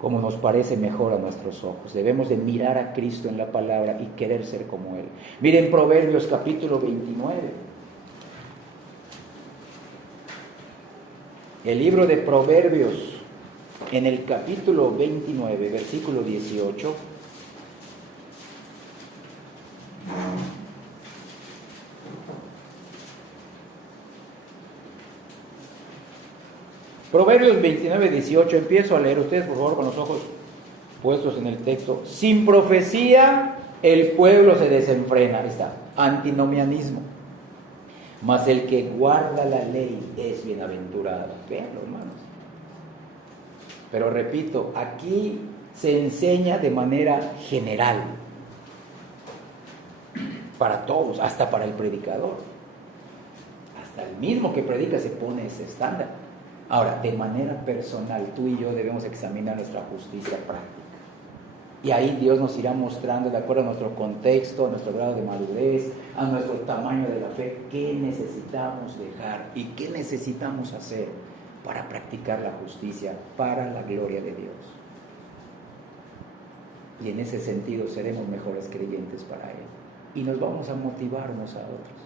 como nos parece mejor a nuestros ojos. Debemos de mirar a Cristo en la palabra y querer ser como Él. Miren Proverbios capítulo 29. El libro de Proverbios, en el capítulo 29, versículo 18. Proverbios 29, 18, empiezo a leer, ustedes por favor con los ojos puestos en el texto. Sin profecía el pueblo se desenfrena, ahí está, antinomianismo. Mas el que guarda la ley es bienaventurado. Véanlo, hermanos. Pero repito, aquí se enseña de manera general, para todos, hasta para el predicador. Hasta el mismo que predica se pone ese estándar. Ahora, de manera personal, tú y yo debemos examinar nuestra justicia práctica. Y ahí Dios nos irá mostrando, de acuerdo a nuestro contexto, a nuestro grado de madurez, a nuestro tamaño de la fe, qué necesitamos dejar y qué necesitamos hacer para practicar la justicia, para la gloria de Dios. Y en ese sentido seremos mejores creyentes para Él. Y nos vamos a motivar unos a otros.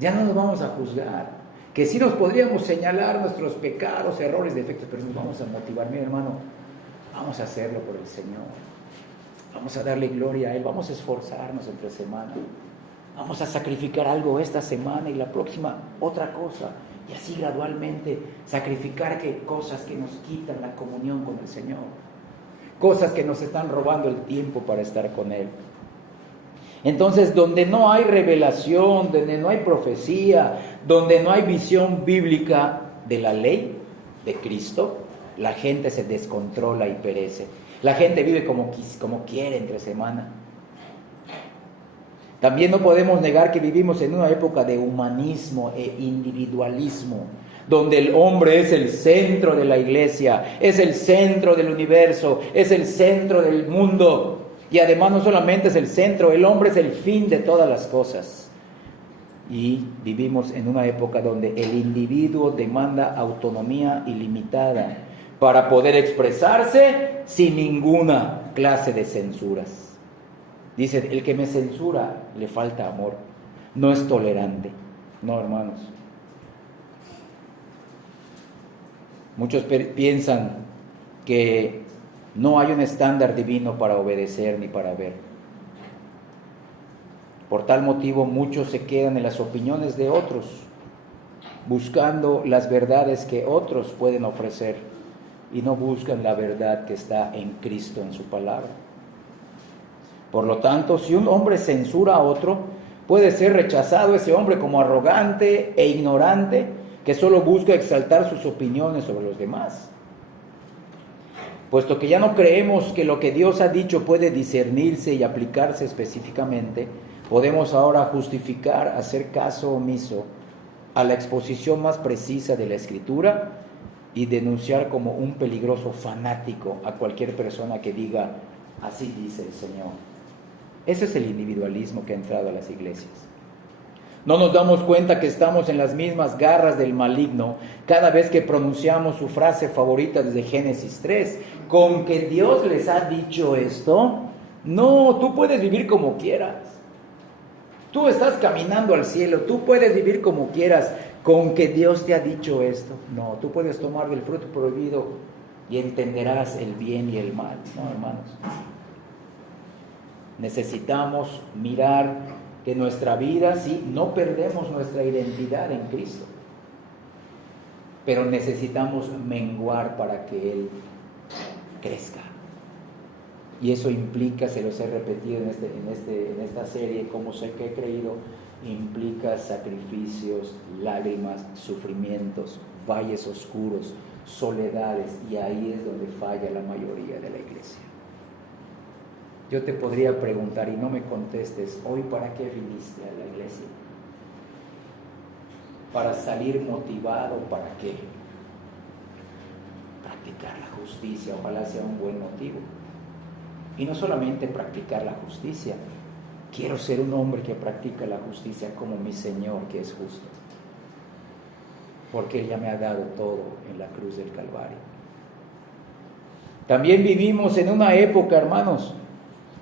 Ya no nos vamos a juzgar. Que sí nos podríamos señalar nuestros pecados, errores, defectos, pero nos vamos a motivar. Mira, hermano, vamos a hacerlo por el Señor. Vamos a darle gloria a Él. Vamos a esforzarnos entre semana. Vamos a sacrificar algo esta semana y la próxima otra cosa. Y así gradualmente sacrificar cosas que nos quitan la comunión con el Señor. Cosas que nos están robando el tiempo para estar con Él. Entonces, donde no hay revelación, donde no hay profecía, donde no hay visión bíblica de la ley de Cristo, la gente se descontrola y perece. La gente vive como quiere entre semana. También no podemos negar que vivimos en una época de humanismo e individualismo, donde el hombre es el centro de la iglesia, es el centro del universo, es el centro del mundo. Y además no solamente es el centro, el hombre es el fin de todas las cosas. Y vivimos en una época donde el individuo demanda autonomía ilimitada para poder expresarse sin ninguna clase de censuras. Dice, el que me censura le falta amor, no es tolerante. No, hermanos. Muchos piensan que no hay un estándar divino para obedecer ni para ver. Por tal motivo, muchos se quedan en las opiniones de otros, buscando las verdades que otros pueden ofrecer y no buscan la verdad que está en Cristo, en su palabra. Por lo tanto, si un hombre censura a otro, puede ser rechazado ese hombre como arrogante e ignorante, que solo busca exaltar sus opiniones sobre los demás. Puesto que ya no creemos que lo que Dios ha dicho puede discernirse y aplicarse específicamente, podemos ahora justificar hacer caso omiso a la exposición más precisa de la Escritura y denunciar como un peligroso fanático a cualquier persona que diga, así dice el Señor. Ese es el individualismo que ha entrado a las iglesias. No nos damos cuenta que estamos en las mismas garras del maligno cada vez que pronunciamos su frase favorita desde Génesis 3. ¿Con que Dios les ha dicho esto? No, tú puedes vivir como quieras. Tú estás caminando al cielo, tú puedes vivir como quieras. ¿Con que Dios te ha dicho esto? No, tú puedes tomar del fruto prohibido y entenderás el bien y el mal. No, hermanos. Necesitamos mirar que nuestra vida, sí, no perdemos nuestra identidad en Cristo, pero necesitamos menguar para que Él crezca. Y eso implica, se los he repetido en esta serie, como sé que he creído, implica sacrificios, lágrimas, sufrimientos, valles oscuros, soledades, y ahí es donde falla la mayoría de la iglesia. Yo te podría preguntar y no me contestes, ¿hoy para qué viniste a la iglesia? ¿Para salir motivado? ¿Para qué? Practicar la justicia, ojalá sea un buen motivo. Y no solamente practicar la justicia, quiero ser un hombre que practica la justicia como mi Señor, que es justo. Porque Él ya me ha dado todo en la cruz del Calvario. También vivimos en una época, hermanos,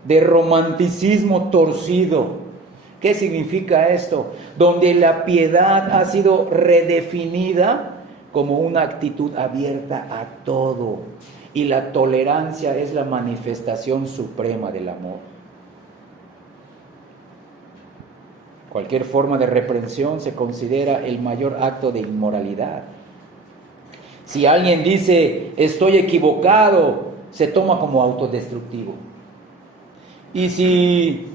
de romanticismo torcido. ¿Qué significa esto? Donde la piedad ha sido redefinida como una actitud abierta a todo, y la tolerancia es la manifestación suprema del amor. Cualquier forma de reprensión se considera el mayor acto de inmoralidad. Si alguien dice estoy equivocado, se toma como autodestructivo. Y si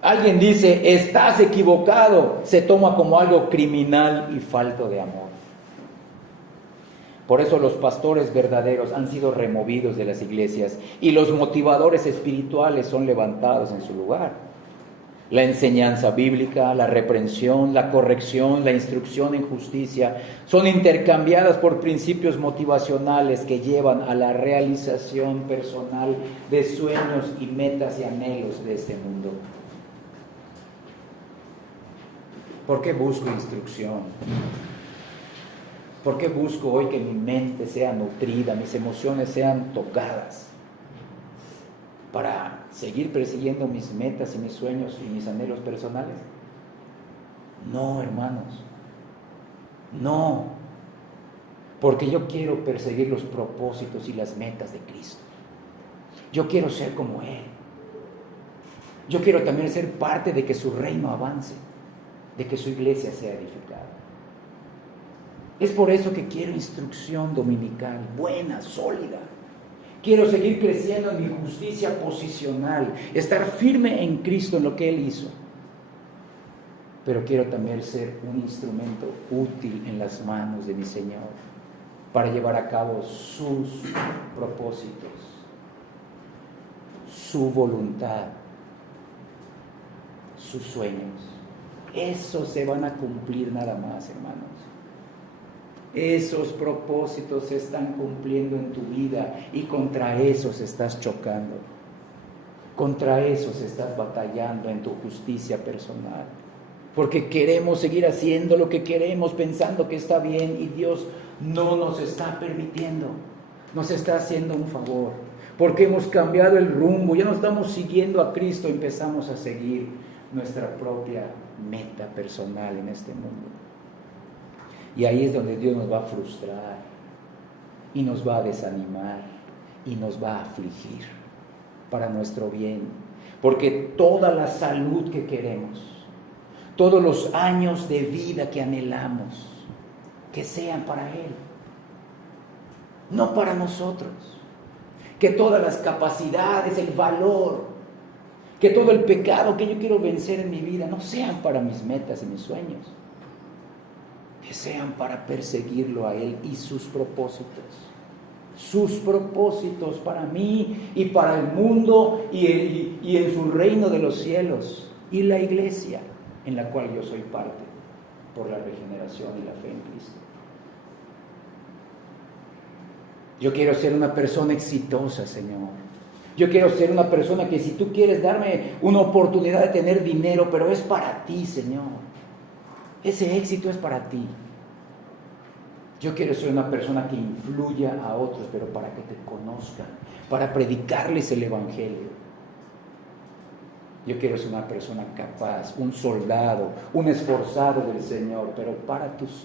alguien dice estás equivocado, se toma como algo criminal y falto de amor. Por eso los pastores verdaderos han sido removidos de las iglesias y los motivadores espirituales son levantados en su lugar. La enseñanza bíblica, la reprensión, la corrección, la instrucción en justicia son intercambiadas por principios motivacionales que llevan a la realización personal de sueños y metas y anhelos de este mundo. ¿Por qué busco instrucción? ¿Por qué busco hoy que mi mente sea nutrida, mis emociones sean tocadas? ¿Para seguir persiguiendo mis metas y mis sueños y mis anhelos personales? No, hermanos. No. Porque yo quiero perseguir los propósitos y las metas de Cristo. Yo quiero ser como Él. Yo quiero también ser parte de que su reino avance, de que su iglesia sea edificada. Es por eso que quiero instrucción dominical, buena, sólida. Quiero seguir creciendo en mi justicia posicional, estar firme en Cristo, en lo que Él hizo. Pero quiero también ser un instrumento útil en las manos de mi Señor para llevar a cabo sus propósitos, su voluntad, sus sueños. Esos se van a cumplir nada más, hermanos. Esos propósitos se están cumpliendo en tu vida y contra esos estás chocando. Contra esos estás batallando en tu justicia personal. Porque queremos seguir haciendo lo que queremos pensando que está bien y Dios no nos está permitiendo. Nos está haciendo un favor. Porque hemos cambiado el rumbo, ya no estamos siguiendo a Cristo, empezamos a seguir nuestra propia meta personal en este mundo. Y ahí es donde Dios nos va a frustrar y nos va a desanimar y nos va a afligir para nuestro bien. Porque toda la salud que queremos, todos los años de vida que anhelamos, que sean para Él. no para nosotros. Que todas las capacidades, el valor, que todo el pecado que yo quiero vencer en mi vida no sean para mis metas y mis sueños, que sean para perseguirlo a Él y sus propósitos para mí y para el mundo y en su reino de los cielos y la iglesia en la cual yo soy parte por la regeneración y la fe en Cristo. Yo quiero ser una persona exitosa, Señor. Yo quiero ser una persona que si tú quieres darme una oportunidad de tener dinero, pero es para ti, Señor. Ese éxito es para ti. Yo quiero ser una persona que influya a otros, pero para que te conozcan, para predicarles el Evangelio. Yo quiero ser una persona capaz, un soldado, un esforzado del Señor, pero para tus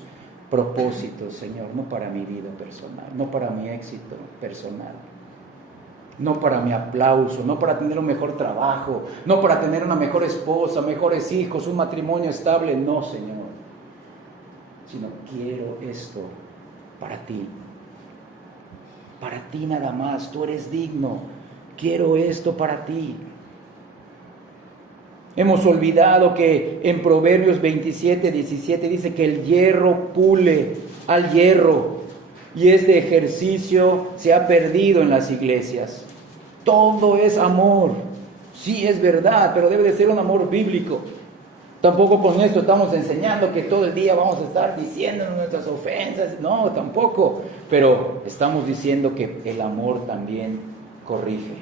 propósitos, Señor, no para mi vida personal, no para mi éxito personal, no para mi aplauso, no para tener un mejor trabajo, no para tener una mejor esposa, mejores hijos, un matrimonio estable, no, Señor, sino quiero esto para ti nada más, tú eres digno, quiero esto para ti. Hemos olvidado que en Proverbios 27:17 dice que el hierro pule al hierro, y este ejercicio se ha perdido en las iglesias. Todo es amor, sí es verdad, pero debe de ser un amor bíblico. Tampoco con esto estamos enseñando que todo el día vamos a estar diciendo nuestras ofensas, no, tampoco, pero estamos diciendo que el amor también corrige,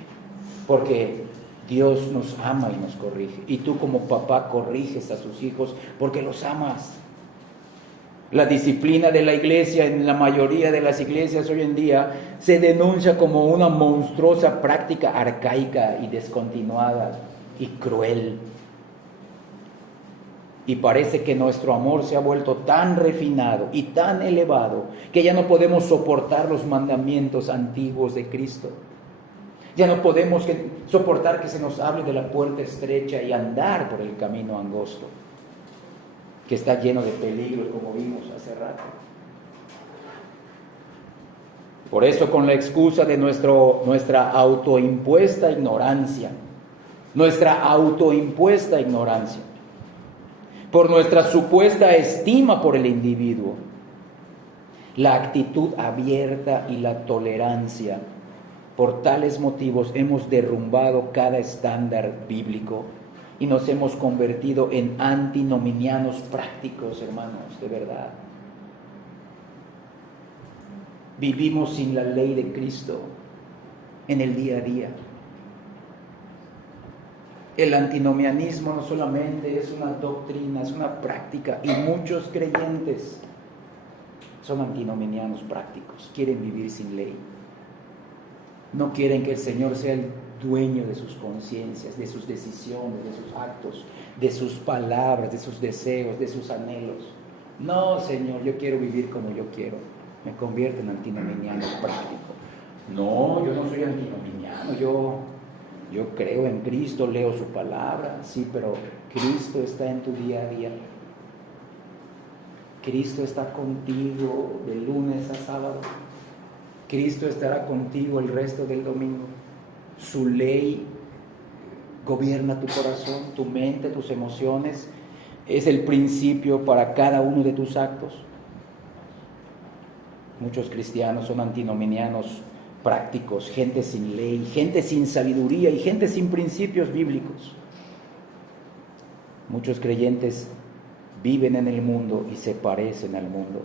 porque Dios nos ama y nos corrige, y tú como papá corriges a sus hijos porque los amas. La disciplina de la iglesia, en la mayoría de las iglesias hoy en día, se denuncia como una monstruosa práctica arcaica y descontinuada y cruel. Y parece que nuestro amor se ha vuelto tan refinado y tan elevado que ya no podemos soportar los mandamientos antiguos de Cristo. Ya no podemos soportar que se nos hable de la puerta estrecha y andar por el camino angosto, que está lleno de peligros, como vimos hace rato. Por eso, con la excusa de nuestra autoimpuesta ignorancia, por nuestra supuesta estima por el individuo, la actitud abierta y la tolerancia, por tales motivos hemos derrumbado cada estándar bíblico y nos hemos convertido en antinominianos prácticos, hermanos, de verdad. Vivimos sin la ley de Cristo en el día a día. El antinomianismo no solamente es una doctrina, es una práctica, y muchos creyentes son antinominianos prácticos, quieren vivir sin ley. No quieren que el Señor sea el dueño de sus conciencias, de sus decisiones, de sus actos, de sus palabras, de sus deseos, de sus anhelos. No, Señor, yo quiero vivir como yo quiero. Me convierto en antinominiano práctico. No, yo no soy antinominiano, yo creo en Cristo, leo su palabra, sí, pero Cristo está en tu día a día. Cristo está contigo de lunes a sábado. Cristo estará contigo el resto del domingo. Su ley gobierna tu corazón, tu mente, tus emociones. Es el principio para cada uno de tus actos. Muchos cristianos son antinominianos prácticos, gente sin ley, gente sin sabiduría y gente sin principios bíblicos. Muchos creyentes viven en el mundo y se parecen al mundo.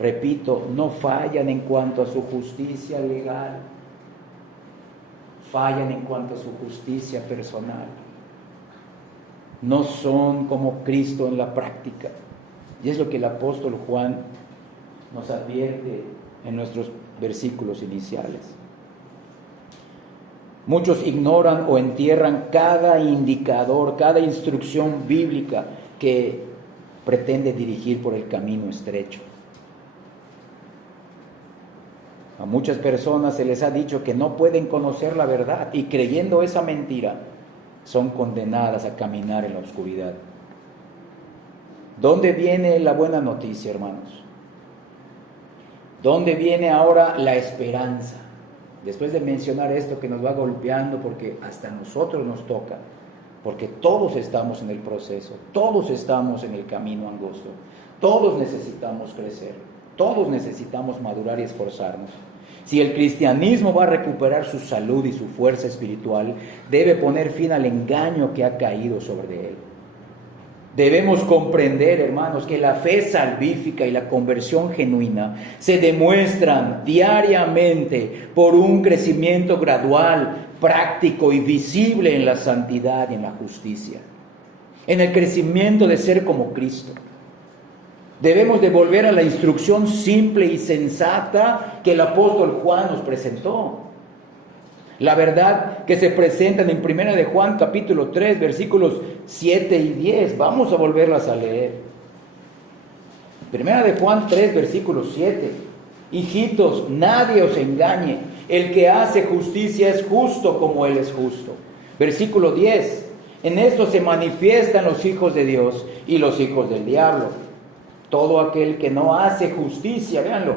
Repito, no fallan en cuanto a su justicia legal, fallan en cuanto a su justicia personal. No son como Cristo en la práctica. Y es lo que el apóstol Juan nos advierte en nuestros versículos iniciales. Muchos ignoran o entierran cada indicador, cada instrucción bíblica que pretende dirigir por el camino estrecho. A muchas personas se les ha dicho que no pueden conocer la verdad, y creyendo esa mentira son condenadas a caminar en la oscuridad. ¿Dónde viene la buena noticia, hermanos? ¿Dónde viene ahora la esperanza? Después de mencionar esto que nos va golpeando, porque hasta a nosotros nos toca, porque todos estamos en el proceso, todos estamos en el camino angosto, todos necesitamos crecer, todos necesitamos madurar y esforzarnos. Si el cristianismo va a recuperar su salud y su fuerza espiritual, debe poner fin al engaño que ha caído sobre él. Debemos comprender, hermanos, que la fe salvífica y la conversión genuina se demuestran diariamente por un crecimiento gradual, práctico y visible en la santidad y en la justicia, en el crecimiento de ser como Cristo. Debemos de volver a la instrucción simple y sensata que el apóstol Juan nos presentó. La verdad que se presentan en 1 de Juan capítulo 3 versículos 7 y 10. Vamos a volverlas a leer. 1 de Juan 3 versículo 7. Hijitos, nadie os engañe. El que hace justicia es justo como Él es justo. Versículo 10. En esto se manifiestan los hijos de Dios y los hijos del diablo. Todo aquel que no hace justicia, véanlo,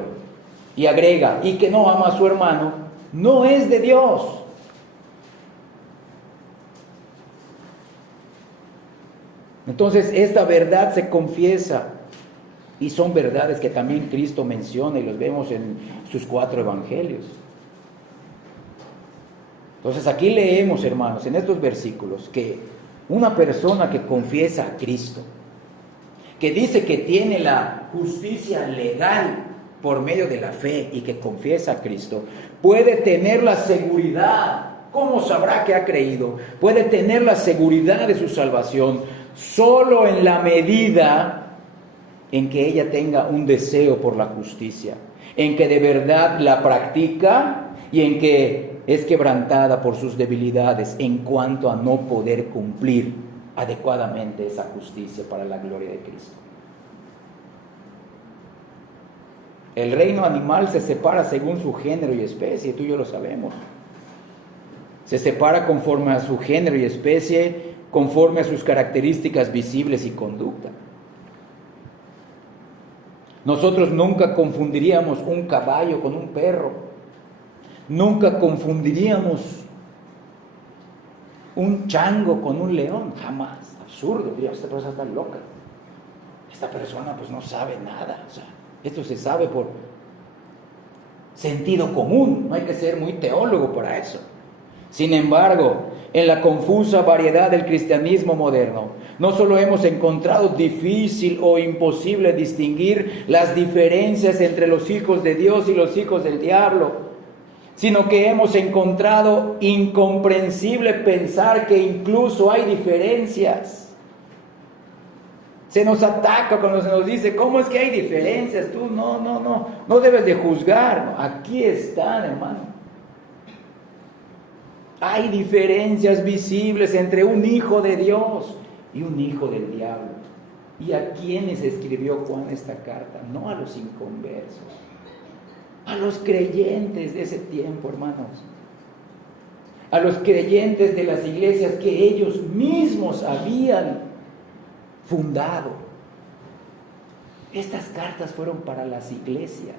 y agrega, y que no ama a su hermano, no es de Dios. Entonces, esta verdad se confiesa, y son verdades que también Cristo menciona, y los vemos en sus 4 evangelios. Entonces, aquí leemos, hermanos, en estos versículos, que una persona que confiesa a Cristo, que dice que tiene la justicia legal por medio de la fe y que confiesa a Cristo, puede tener la seguridad. ¿Cómo sabrá que ha creído? Puede tener la seguridad de su salvación solo en la medida en que ella tenga un deseo por la justicia, en que de verdad la practica y en que es quebrantada por sus debilidades en cuanto a no poder cumplir adecuadamente esa justicia para la gloria de Cristo. El reino animal se separa según su género y especie, tú y yo lo sabemos. Se separa conforme a su género y especie, conforme a sus características visibles y conducta. Nosotros nunca confundiríamos un caballo con un perro. Nunca confundiríamos un chango con un león, jamás. Absurdo, diría, esta persona está loca. Esta persona pues no sabe nada. O sea, esto se sabe por sentido común, no hay que ser muy teólogo para eso. Sin embargo, en la confusa variedad del cristianismo moderno, no solo hemos encontrado difícil o imposible distinguir las diferencias entre los hijos de Dios y los hijos del diablo, sino que hemos encontrado incomprensible pensar que incluso hay diferencias. Se nos ataca cuando se nos dice, ¿cómo es que hay diferencias? Tú no debes de juzgar. Aquí están, hermano. Hay diferencias visibles entre un hijo de Dios y un hijo del diablo. ¿Y a quiénes escribió Juan esta carta? No a los inconversos, a los creyentes de ese tiempo, hermanos. A los creyentes de las iglesias que ellos mismos habían fundado. Estas cartas fueron para las iglesias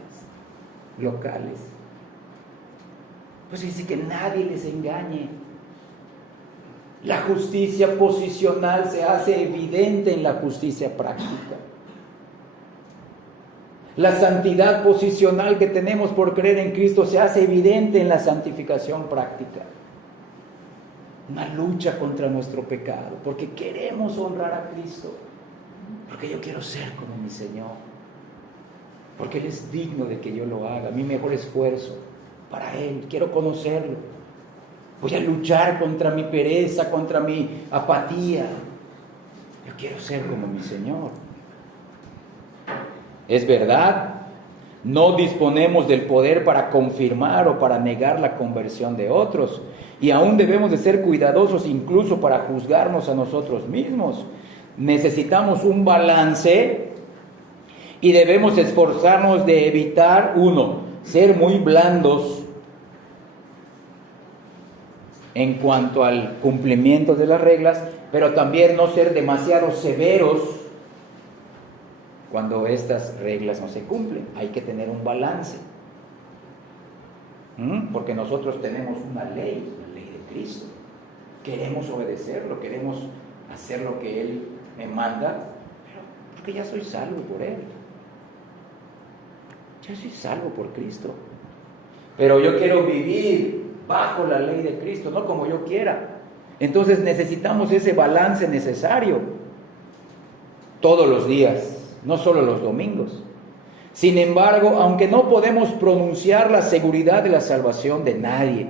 locales. Pues dice que nadie les engañe. La justicia posicional se hace evidente en la justicia práctica. La santidad posicional que tenemos por creer en Cristo se hace evidente en la santificación práctica. Una lucha contra nuestro pecado, porque queremos honrar a Cristo, porque yo quiero ser como mi Señor, porque Él es digno de que yo lo haga, mi mejor esfuerzo para Él, quiero conocerlo. Voy a luchar contra mi pereza, contra mi apatía. Yo quiero ser como mi Señor. Es verdad, no disponemos del poder para confirmar o para negar la conversión de otros, y aún debemos de ser cuidadosos incluso para juzgarnos a nosotros mismos. Necesitamos un balance y debemos esforzarnos de evitar, uno, ser muy blandos en cuanto al cumplimiento de las reglas, pero también no ser demasiado severos cuando estas reglas no se cumplen. Hay que tener un balance. Porque nosotros tenemos una ley, la ley de Cristo. Queremos obedecerlo, queremos hacer lo que Él me manda, pero porque ya soy salvo por Él. Yo soy salvo por Cristo. Pero yo quiero vivir bajo la ley de Cristo, no como yo quiera. Entonces necesitamos ese balance necesario todos los días, no solo los domingos. Sin embargo, aunque no podemos pronunciar la seguridad de la salvación de nadie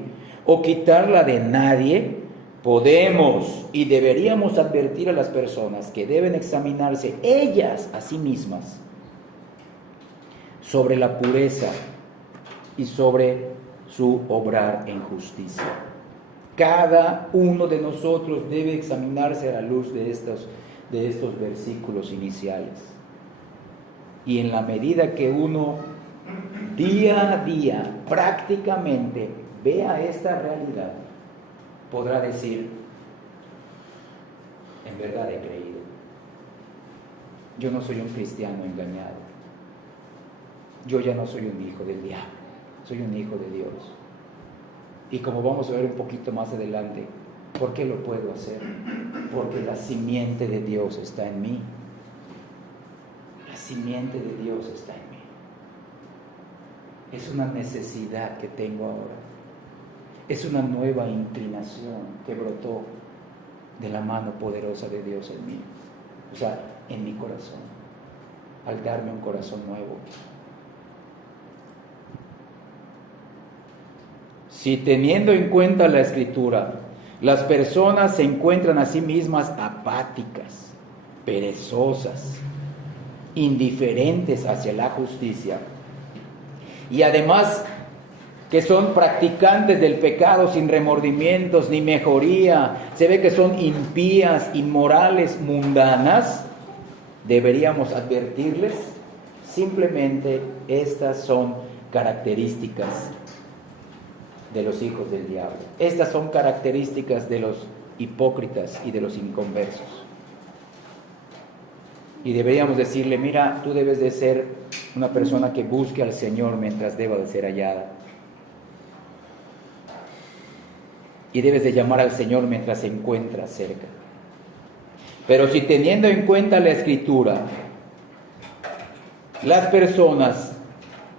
o quitarla de nadie, podemos y deberíamos advertir a las personas que deben examinarse ellas a sí mismas sobre la pureza y sobre su obrar en justicia. Cada uno de nosotros debe examinarse a la luz de estos versículos iniciales. Y en la medida que uno día a día prácticamente vea esta realidad, podrá decir: en verdad he creído. Yo no soy un cristiano engañado. Yo ya no soy un hijo del diablo, soy un hijo de Dios. Y como vamos a ver un poquito más adelante, ¿por qué lo puedo hacer? Porque la simiente de Dios está en mí. La simiente de Dios está en mí. Es una necesidad que tengo ahora. Es una nueva inclinación que brotó de la mano poderosa de Dios en mí. O sea, en mi corazón, al darme un corazón nuevo. Si teniendo en cuenta la Escritura, las personas se encuentran a sí mismas apáticas, perezosas, indiferentes hacia la justicia, y además que son practicantes del pecado sin remordimientos ni mejoría, se ve que son impías, inmorales, mundanas, deberíamos advertirles: simplemente estas son características de los hijos del diablo. Estas son características de los hipócritas y de los inconversos. Y deberíamos decirle: mira, tú debes de ser una persona que busque al Señor mientras deba de ser hallada. Y debes de llamar al Señor mientras se encuentra cerca. Pero si teniendo en cuenta la Escritura, las personas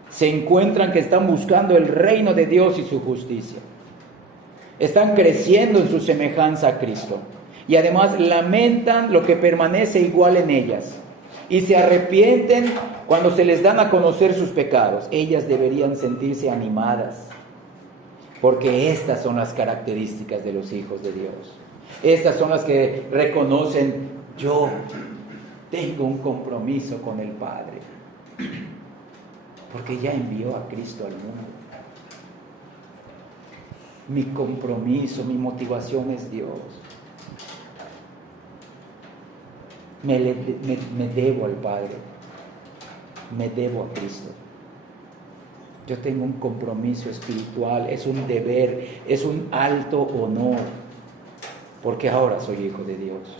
se encuentran que están buscando el reino de Dios y su justicia, están creciendo en su semejanza a Cristo, y además lamentan lo que permanece igual en ellas, y se arrepienten cuando se les dan a conocer sus pecados, ellas deberían sentirse animadas, porque estas son las características de los hijos de Dios. Estas son las que reconocen: yo tengo un compromiso con el Padre, porque ya envió a Cristo al mundo. Mi compromiso, mi motivación es Dios. Me debo al Padre, me debo a Cristo. Yo tengo un compromiso espiritual, es un deber, es un alto honor, porque ahora soy hijo de Dios.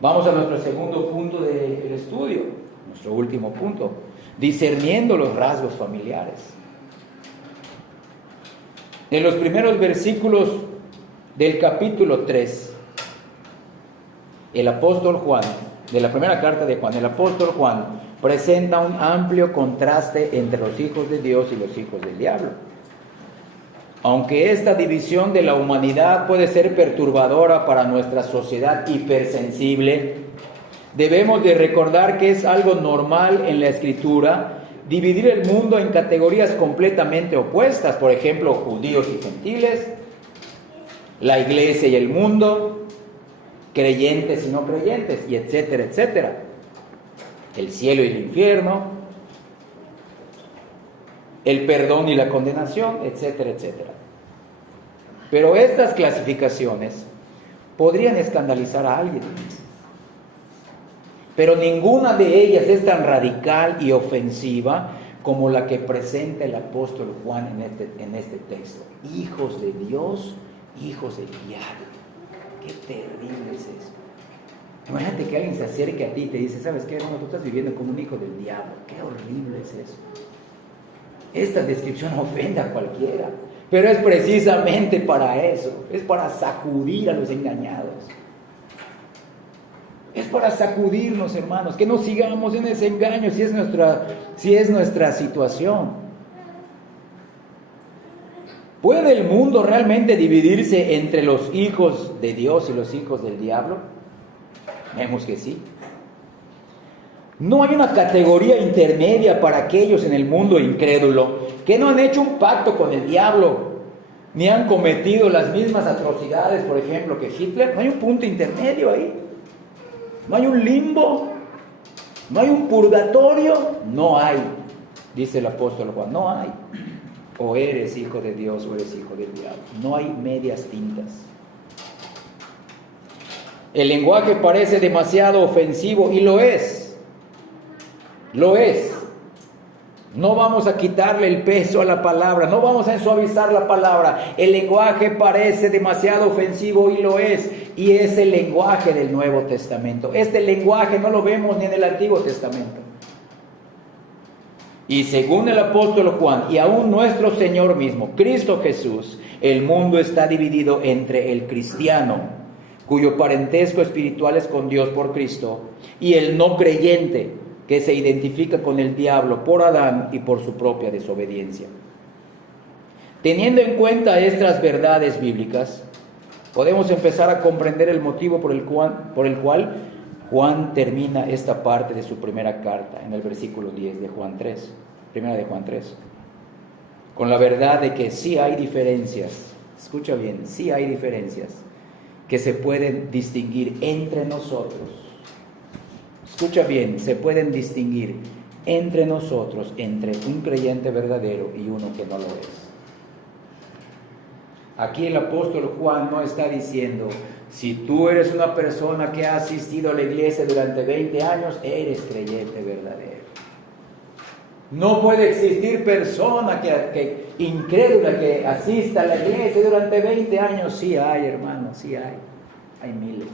Vamos a nuestro segundo punto del estudio, nuestro último punto: discerniendo los rasgos familiares. En los primeros versículos del capítulo 3, el apóstol Juan, de la primera carta de Juan, el apóstol Juan presenta un amplio contraste entre los hijos de Dios y los hijos del diablo. Aunque esta división de la humanidad puede ser perturbadora para nuestra sociedad hipersensible, debemos de recordar que es algo normal en la Escritura dividir el mundo en categorías completamente opuestas, por ejemplo, judíos y gentiles, la iglesia y el mundo, creyentes y no creyentes, y etcétera, etcétera. El cielo y el infierno, el perdón y la condenación, etcétera, etcétera. Pero estas clasificaciones podrían escandalizar a alguien, pero ninguna de ellas es tan radical y ofensiva como la que presenta el apóstol Juan en este texto. Hijos de Dios, hijos del diablo. Qué terrible es eso. Imagínate que alguien se acerque a ti y te dice, ¿sabes qué, hermano? Tú estás viviendo como un hijo del diablo. Qué horrible es eso. Esta descripción ofende a cualquiera, pero es precisamente para eso. Es para sacudir a los engañados. Es para sacudirnos, hermanos, que no sigamos en ese engaño si es nuestra situación. ¿Puede el mundo realmente dividirse entre los hijos de Dios y los hijos del diablo? Vemos que sí. No hay una categoría intermedia para aquellos en el mundo incrédulo que no han hecho un pacto con el diablo, ni han cometido las mismas atrocidades, por ejemplo, que Hitler. No hay un punto intermedio ahí. No hay un limbo. No hay un purgatorio. No hay, dice el apóstol Juan, no hay. O eres hijo de Dios o eres hijo del diablo. No hay medias tintas. El lenguaje parece demasiado ofensivo y lo es. Lo es. No vamos a quitarle el peso a la palabra, no vamos a suavizar la palabra. El lenguaje parece demasiado ofensivo y lo es. Y es el lenguaje del Nuevo Testamento. Este lenguaje no lo vemos ni en el Antiguo Testamento. Y según el apóstol Juan y aún nuestro Señor mismo, Cristo Jesús, el mundo está dividido entre el cristiano, cuyo parentesco espiritual es con Dios por Cristo, y el no creyente, que se identifica con el diablo por Adán y por su propia desobediencia. Teniendo en cuenta estas verdades bíblicas, podemos empezar a comprender el motivo por el cual Juan termina esta parte de su primera carta, en el versículo 10 de Juan 3, primera de Juan 3, con la verdad de que sí hay diferencias, escucha bien, sí hay diferencias que se pueden distinguir entre nosotros. Escucha bien, se pueden distinguir entre nosotros, entre un creyente verdadero y uno que no lo es. Aquí el apóstol Juan no está diciendo, si tú eres una persona que ha asistido a la iglesia durante 20 años, eres creyente verdadero. No puede existir persona que incrédula que asista a la iglesia durante 20 años. Sí hay, hermano, sí hay. Hay miles.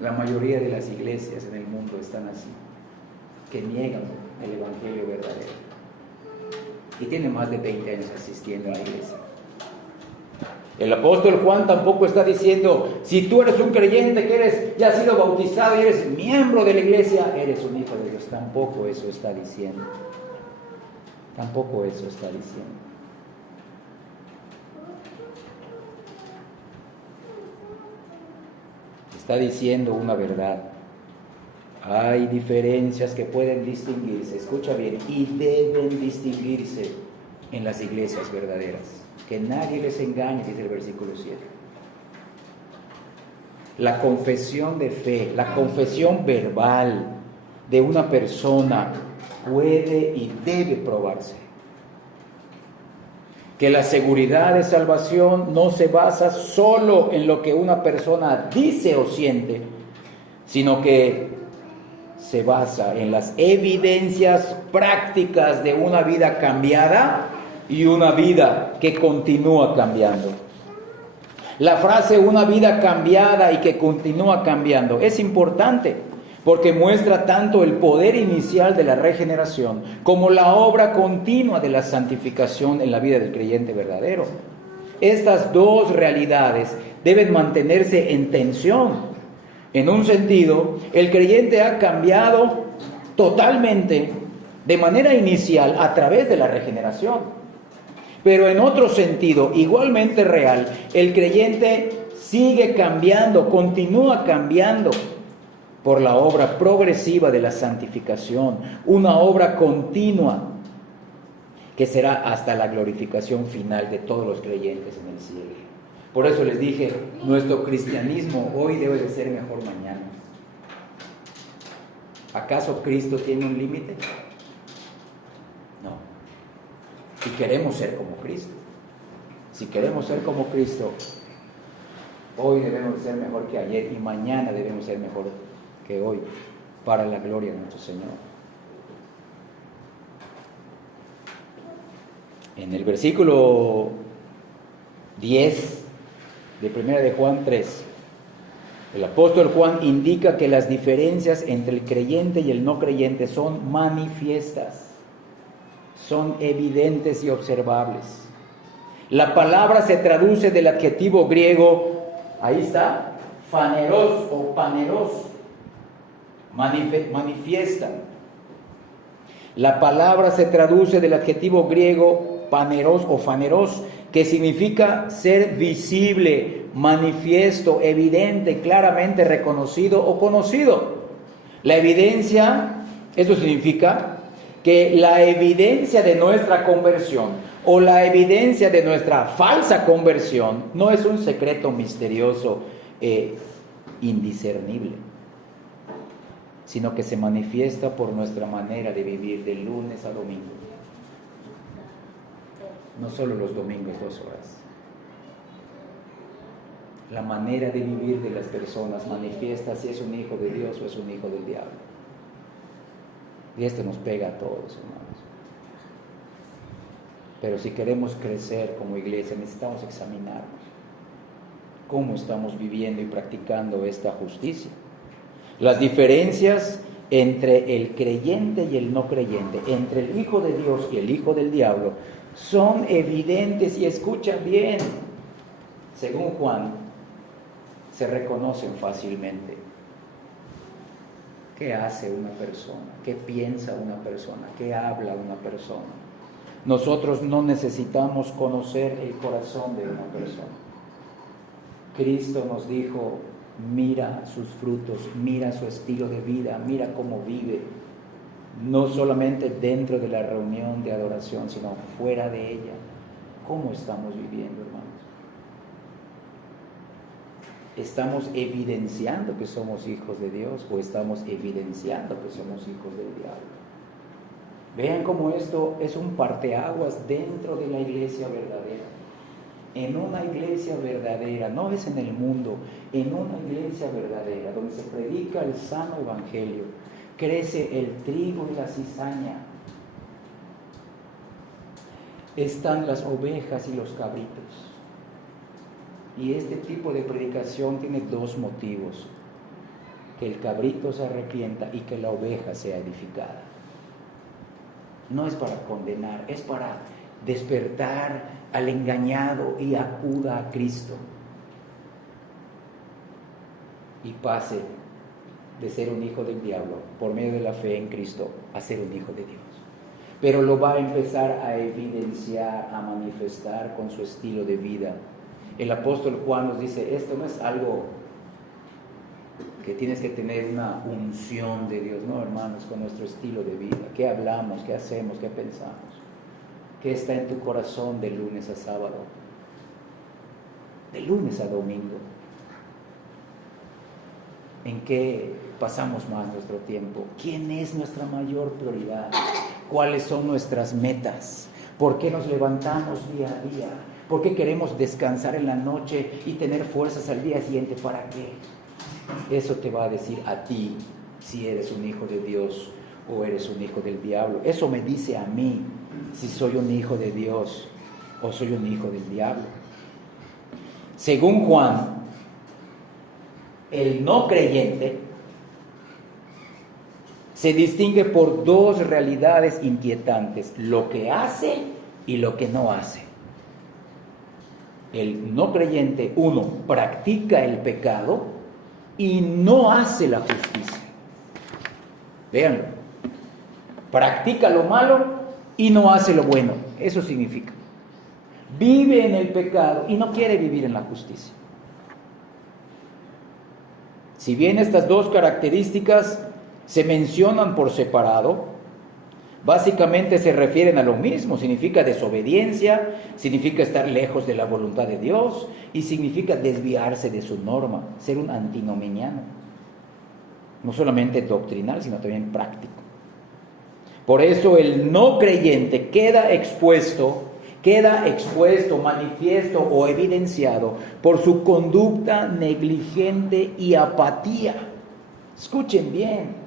La mayoría de las iglesias en el mundo están así, que niegan el evangelio verdadero. Y tienen más de 20 años asistiendo a la iglesia. El apóstol Juan tampoco está diciendo, si tú eres un creyente que ya has sido bautizado y eres miembro de la iglesia, eres un hijo de Dios. Tampoco eso está diciendo. Tampoco eso está diciendo. Está diciendo una verdad. Hay diferencias que pueden distinguirse, escucha bien, y deben distinguirse en las iglesias verdaderas. Que nadie les engañe, dice el versículo 7. La confesión de fe, la confesión verbal de una persona puede y debe probarse. Que la seguridad de salvación no se basa solo en lo que una persona dice o siente, sino que se basa en las evidencias prácticas de una vida cambiada y una vida que continúa cambiando. La frase una vida cambiada y que continúa cambiando es importante porque muestra tanto el poder inicial de la regeneración como la obra continua de la santificación en la vida del creyente verdadero. Estas dos realidades deben mantenerse en tensión. En un sentido, el creyente ha cambiado totalmente de manera inicial a través de la regeneración. Pero en otro sentido, igualmente real, el creyente sigue cambiando, continúa cambiando por la obra progresiva de la santificación, una obra continua que será hasta la glorificación final de todos los creyentes en el cielo. Por eso les dije, nuestro cristianismo hoy debe de ser mejor mañana. ¿Acaso Cristo tiene un límite? No. Si queremos ser como Cristo, si queremos ser como Cristo, hoy debemos ser mejor que ayer y mañana debemos ser mejor que hoy, para la gloria de nuestro Señor. En el versículo 10 de 1 de Juan 3, El apóstol Juan indica que las diferencias entre el creyente y el no creyente son manifiestas, son evidentes y observables. La palabra se traduce del adjetivo griego, ahí está, faneros o paneros, manifiesta. La palabra se traduce del adjetivo griego paneros o faneros, que significa ser visible, manifiesto, evidente, claramente reconocido o conocido. La evidencia, eso significa que la evidencia de nuestra conversión o la evidencia de nuestra falsa conversión no es un secreto misterioso e indiscernible, sino que se manifiesta por nuestra manera de vivir de lunes a domingo. No solo los domingos 2 horas. La manera de vivir de las personas manifiesta si es un hijo de Dios o es un hijo del diablo. Y esto nos pega a todos, hermanos. Pero si queremos crecer como iglesia, necesitamos examinarnos cómo estamos viviendo y practicando esta justicia. Las diferencias entre el creyente y el no creyente, entre el hijo de Dios y el hijo del diablo, son evidentes y escuchan bien. Según Juan, se reconocen fácilmente. ¿Qué hace una persona? ¿Qué piensa una persona? ¿Qué habla una persona? Nosotros no necesitamos conocer el corazón de una persona. Cristo nos dijo, mira sus frutos, mira su estilo de vida, mira cómo vive. No solamente dentro de la reunión de adoración, sino fuera de ella. ¿Cómo estamos viviendo, hermanos? ¿Estamos evidenciando que somos hijos de Dios o estamos evidenciando que somos hijos del diablo? Vean cómo esto es un parteaguas dentro de la iglesia verdadera. En una iglesia verdadera, no es en el mundo, en una iglesia verdadera, donde se predica el sano evangelio, crece el trigo y la cizaña. Están las ovejas y los cabritos. Y este tipo de predicación tiene 2 motivos: que el cabrito se arrepienta y que la oveja sea edificada. No es para condenar, es para despertar al engañado y acuda a Cristo y pase de ser un hijo del diablo por medio de la fe en Cristo a ser un hijo de Dios. Pero lo va a empezar a evidenciar, a manifestar con su estilo de vida. El apóstol Juan nos dice, esto no es algo que tienes que tener una unción de Dios, no, hermanos, con nuestro estilo de vida. ¿Qué hablamos? ¿Qué hacemos? ¿Qué pensamos? ¿Qué está en tu corazón de lunes a sábado? De lunes a domingo. ¿En qué pasamos más nuestro tiempo? ¿Quién es nuestra mayor prioridad? ¿Cuáles son nuestras metas? ¿Por qué nos levantamos día a día? ¿Por qué queremos descansar en la noche y tener fuerzas al día siguiente? ¿Para qué? Eso te va a decir a ti si eres un hijo de Dios o eres un hijo del diablo. Eso me dice a mí si soy un hijo de Dios o soy un hijo del diablo. Según Juan, el no creyente se distingue por 2 realidades inquietantes: lo que hace y lo que no hace. El no creyente, 1, practica el pecado y no hace la justicia. Véanlo. Practica lo malo y no hace lo bueno. Eso significa. Vive en el pecado y no quiere vivir en la justicia. Si bien estas 2 características se mencionan por separado, básicamente se refieren a lo mismo. Significa desobediencia, significa estar lejos de la voluntad de Dios y significa desviarse de su norma, ser un antinominiano. No solamente doctrinal, sino también práctico. Por eso el no creyente queda expuesto, manifiesto o evidenciado por su conducta negligente y apatía. Escuchen bien.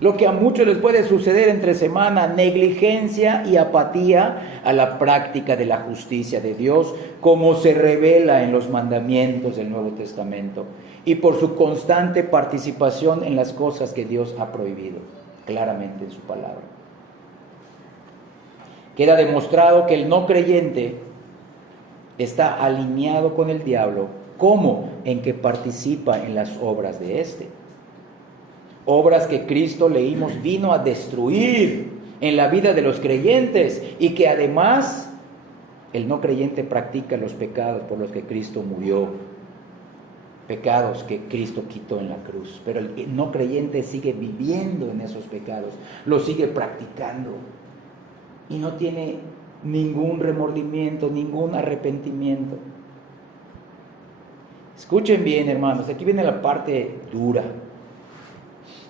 Lo que a muchos les puede suceder entre semana, negligencia y apatía a la práctica de la justicia de Dios, como se revela en los mandamientos del Nuevo Testamento. y por su constante participación en las cosas que Dios ha prohibido claramente en su palabra. Queda demostrado que el no creyente está alineado con el diablo. ¿Cómo? En que participa en las obras de éste. Obras que Cristo, leímos, vino a destruir en la vida de los creyentes, y que además el no creyente practica los pecados por los que Cristo murió, pecados que Cristo quitó en la cruz. Pero el no creyente sigue viviendo en esos pecados, los sigue practicando y no tiene ningún remordimiento, ningún arrepentimiento. Escuchen bien, hermanos, aquí viene la parte dura.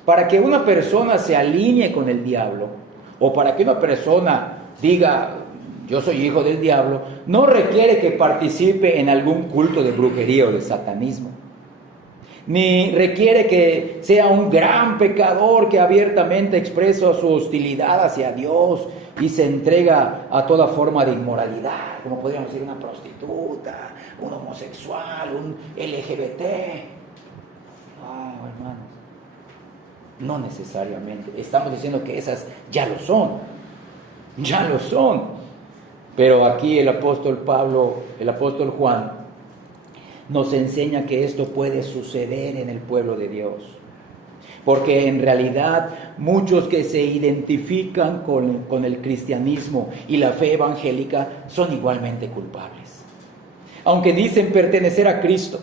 Para que una persona se alinee con el diablo, o para que una persona diga, yo soy hijo del diablo, no requiere que participe en algún culto de brujería o de satanismo, ni requiere que sea un gran pecador que abiertamente expresa su hostilidad hacia Dios y se entrega a toda forma de inmoralidad, como podríamos decir una prostituta, un homosexual, un LGBT. Hermanos, no necesariamente. Estamos diciendo que esas ya lo son. Pero aquí el apóstol Juan, nos enseña que esto puede suceder en el pueblo de Dios. Porque en realidad muchos que se identifican con el cristianismo y la fe evangélica son igualmente culpables. Aunque dicen pertenecer a Cristo,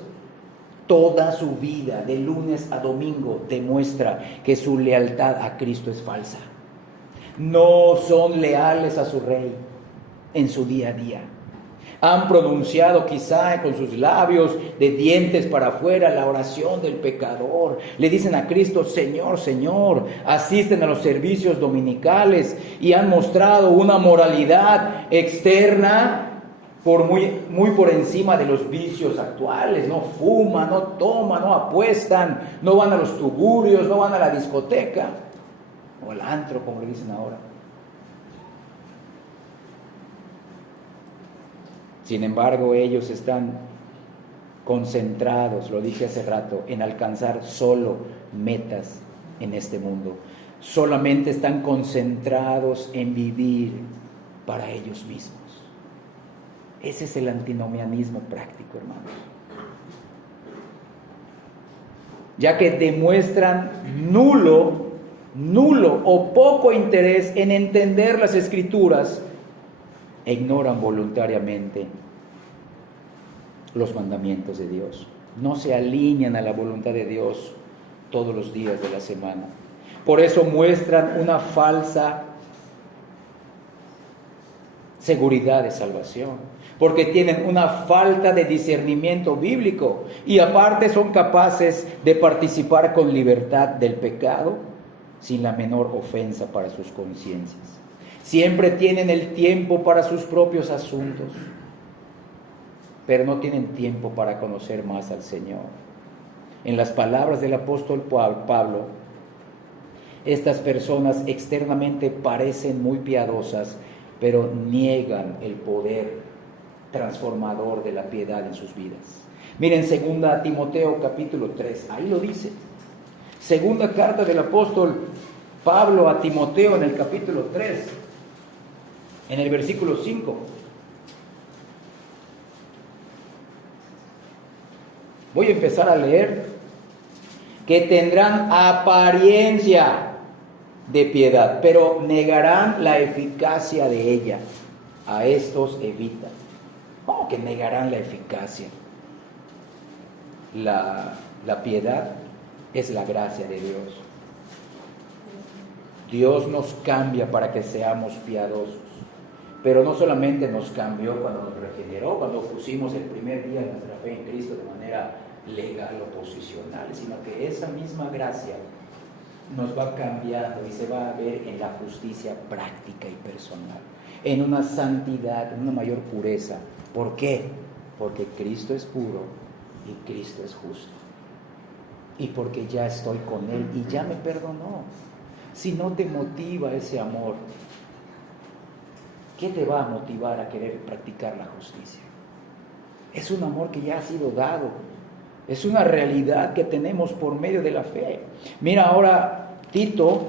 toda su vida, de lunes a domingo, demuestra que su lealtad a Cristo es falsa. No son leales a su Rey en su día a día. Han pronunciado quizá con sus labios, de dientes para afuera, la oración del pecador. Le dicen a Cristo, Señor, Señor. Asisten a los servicios dominicales y han mostrado una moralidad externa muy por encima de los vicios actuales. No fuman, no toman, no apuestan, no van a los tugurios, no van a la discoteca o al antro, como le dicen ahora. Sin embargo, ellos están concentrados, lo dije hace rato, en alcanzar solo metas en este mundo. Solamente están concentrados en vivir para ellos mismos. Ese es el antinomianismo práctico, hermanos. Ya que demuestran nulo o poco interés en entender las Escrituras e ignoran voluntariamente los mandamientos de Dios. No se alinean a la voluntad de Dios todos los días de la semana. Por eso muestran una falsa seguridad de salvación, porque tienen una falta de discernimiento bíblico y aparte son capaces de participar con libertad del pecado sin la menor ofensa para sus conciencias. Siempre tienen el tiempo para sus propios asuntos, pero no tienen tiempo para conocer más al Señor. En las palabras del apóstol Pablo, estas personas externamente parecen muy piadosas, pero niegan el poder transformador de la piedad en sus vidas. Miren 2 Timoteo capítulo 3, ahí lo dice. Segunda carta del apóstol Pablo a Timoteo en el capítulo 3, en el versículo 5. Voy a empezar a leer. Que tendrán apariencia de piedad, pero negarán la eficacia de ella. A estos evita. ¿Cómo que negarán la eficacia? La piedad es la gracia de Dios. Dios nos cambia para que seamos piadosos. Pero no solamente nos cambió cuando nos regeneró, cuando pusimos el primer día de nuestra fe en Cristo de manera legal o posicional, sino que esa misma gracia nos va cambiando y se va a ver en la justicia práctica y personal, en una santidad, en una mayor pureza. ¿Por qué? Porque Cristo es puro y Cristo es justo. Y porque ya estoy con Él y ya me perdonó. Si no te motiva ese amor, ¿qué te va a motivar a querer practicar la justicia? Es un amor que ya ha sido dado. Es una realidad que tenemos por medio de la fe. Mira ahora Tito,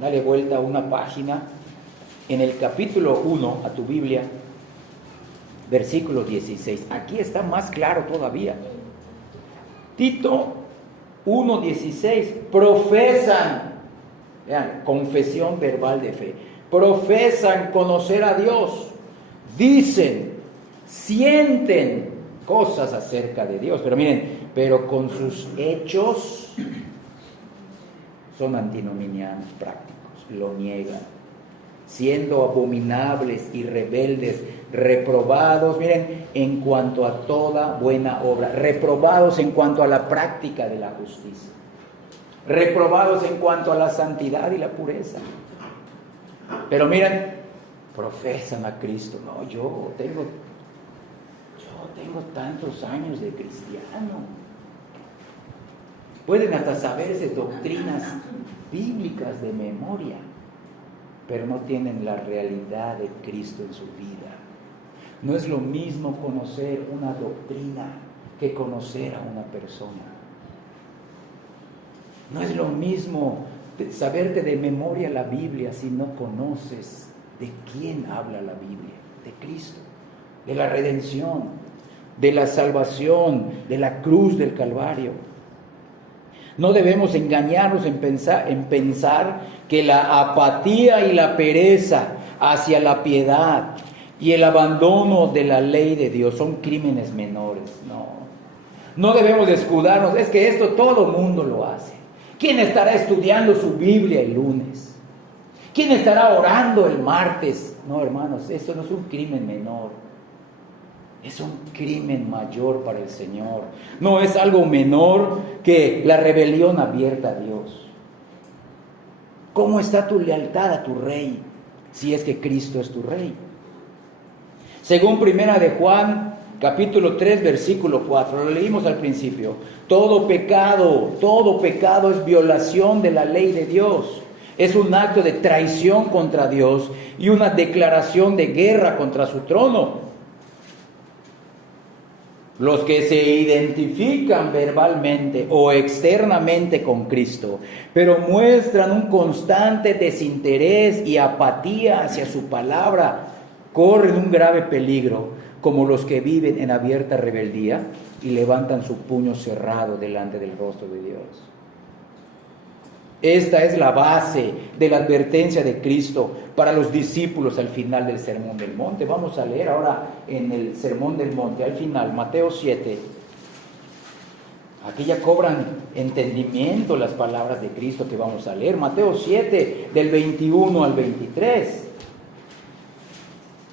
dale vuelta a una página, en el capítulo 1 a tu Biblia, versículo 16. Aquí está más claro todavía. Tito 1:16, profesan, vean, confesión verbal de fe, profesan conocer a Dios, dicen, sienten cosas acerca de Dios, pero miren, pero con sus hechos son antinominianos prácticos, lo niegan, siendo abominables y rebeldes, reprobados, miren, en cuanto a toda buena obra, reprobados en cuanto a la práctica de la justicia, reprobados en cuanto a la santidad y la pureza. Pero miren, profesan a Cristo. No, yo tengo tantos años de cristiano. Pueden hasta saberse doctrinas bíblicas de memoria, pero no tienen la realidad de Cristo en su vida. No es lo mismo conocer una doctrina que conocer a una persona. No es lo mismo saberte de memoria la Biblia si no conoces de quién habla la Biblia, de Cristo, de la redención, de la salvación, de la cruz del Calvario. No debemos engañarnos en pensar que la apatía y la pereza hacia la piedad y el abandono de la ley de Dios son crímenes menores. No debemos escudarnos, es que esto todo mundo lo hace. ¿Quién estará estudiando su Biblia el lunes? ¿Quién estará orando el martes? No, hermanos, eso no es un crimen menor. Es un crimen mayor para el Señor. No es algo menor que la rebelión abierta a Dios. ¿Cómo está tu lealtad a tu Rey, si es que Cristo es tu Rey? Según Primera de Juan, capítulo 3, versículo 4, lo leímos al principio. Todo pecado es violación de la ley de Dios. Es un acto de traición contra Dios y una declaración de guerra contra su trono. Los que se identifican verbalmente o externamente con Cristo, pero muestran un constante desinterés y apatía hacia su palabra, corren un grave peligro, como los que viven en abierta rebeldía y levantan su puño cerrado delante del rostro de Dios. Esta es la base de la advertencia de Cristo para los discípulos al final del Sermón del Monte. Vamos a leer ahora en el Sermón del Monte, al final, Mateo 7. Aquí ya cobran entendimiento las palabras de Cristo que vamos a leer. Mateo 7, del 21 al 23.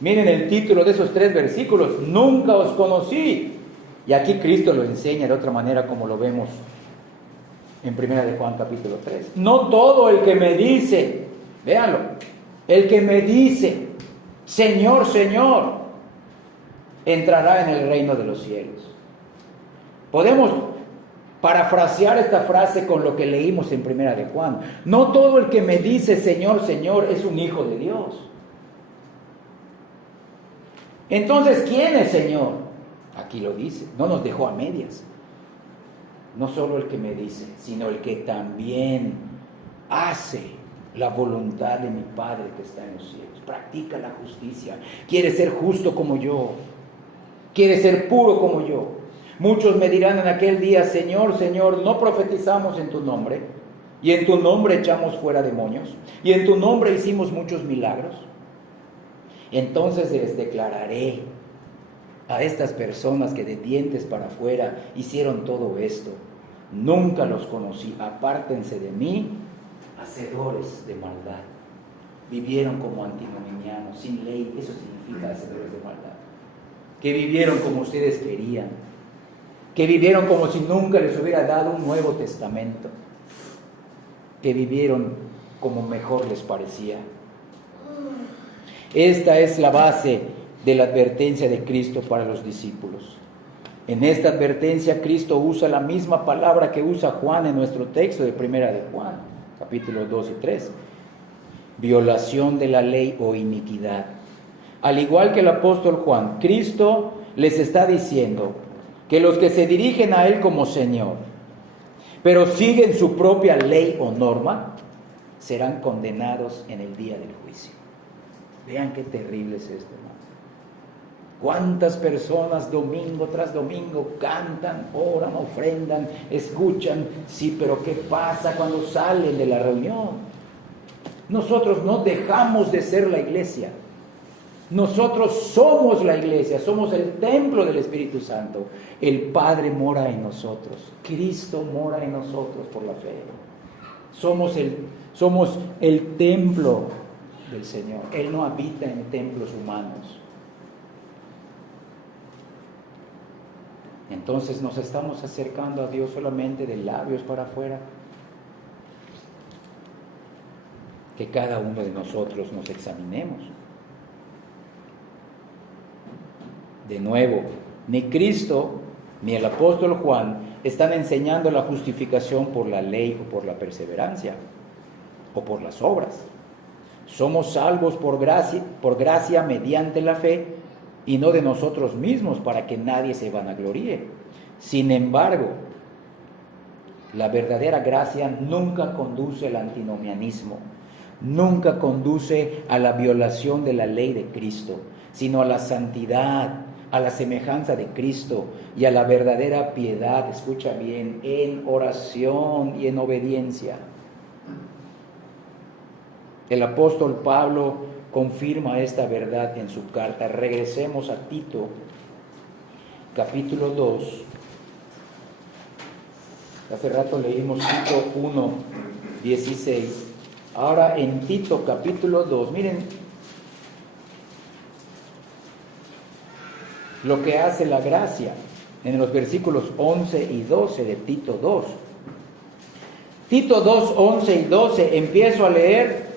Miren el título de esos 3 versículos: nunca os conocí. Y aquí Cristo lo enseña de otra manera, como lo vemos en Primera de Juan capítulo 3. No todo el que me dice, véanlo, el que me dice, Señor, Señor, entrará en el reino de los cielos. Podemos parafrasear esta frase con lo que leímos en Primera de Juan. No todo el que me dice, Señor, Señor, es un hijo de Dios. Entonces, ¿quién es Señor? Aquí lo dice, no nos dejó a medias. No solo el que me dice, sino el que también hace la voluntad de mi Padre que está en los cielos. Practica la justicia. Quiere ser justo como yo. Quiere ser puro como yo. Muchos me dirán en aquel día: Señor, Señor, ¿no profetizamos en tu nombre? Y en tu nombre echamos fuera demonios. Y en tu nombre hicimos muchos milagros. Entonces les declararé a estas personas que de dientes para afuera hicieron todo esto: nunca los conocí, apártense de mí, hacedores de maldad. Vivieron como antinominianos, sin ley. Eso significa hacedores de maldad. Que vivieron como ustedes querían, que vivieron como si nunca les hubiera dado un Nuevo Testamento, que vivieron como mejor les parecía. Esta es la base de la advertencia de Cristo para los discípulos. En esta advertencia Cristo usa la misma palabra que usa Juan en nuestro texto de Primera de Juan, capítulos 2 y 3. Violación de la ley o iniquidad. Al igual que el apóstol Juan, Cristo les está diciendo: que los que se dirigen a Él como Señor, pero siguen su propia ley o norma, serán condenados en el día del juicio. Vean qué terrible es esto, hermano. ¿Cuántas personas domingo tras domingo cantan, oran, ofrendan, escuchan? Sí, pero ¿qué pasa cuando salen de la reunión? Nosotros no dejamos de ser la iglesia. Nosotros somos la iglesia, somos el templo del Espíritu Santo. El Padre mora en nosotros. Cristo mora en nosotros por la fe. Somos el templo del Señor. Él no habita en templos humanos. Entonces nos estamos acercando a Dios solamente de labios para afuera. Que cada uno de nosotros nos examinemos. De nuevo, ni Cristo ni el apóstol Juan están enseñando la justificación por la ley o por la perseverancia o por las obras. Somos salvos por gracia mediante la fe y no de nosotros mismos para que nadie se vanagloríe. Sin embargo, la verdadera gracia nunca conduce al antinomianismo, nunca conduce a la violación de la ley de Cristo, sino a la santidad, a la semejanza de Cristo y a la verdadera piedad, escucha bien, en oración y en obediencia. El apóstol Pablo confirma esta verdad en su carta. Regresemos a Tito, capítulo 2. Hace rato leímos Tito 1, 16. Ahora en Tito, capítulo 2, miren lo que hace la gracia en los versículos 11 y 12 de Tito 2. Tito 2, 11 y 12, empiezo a leer.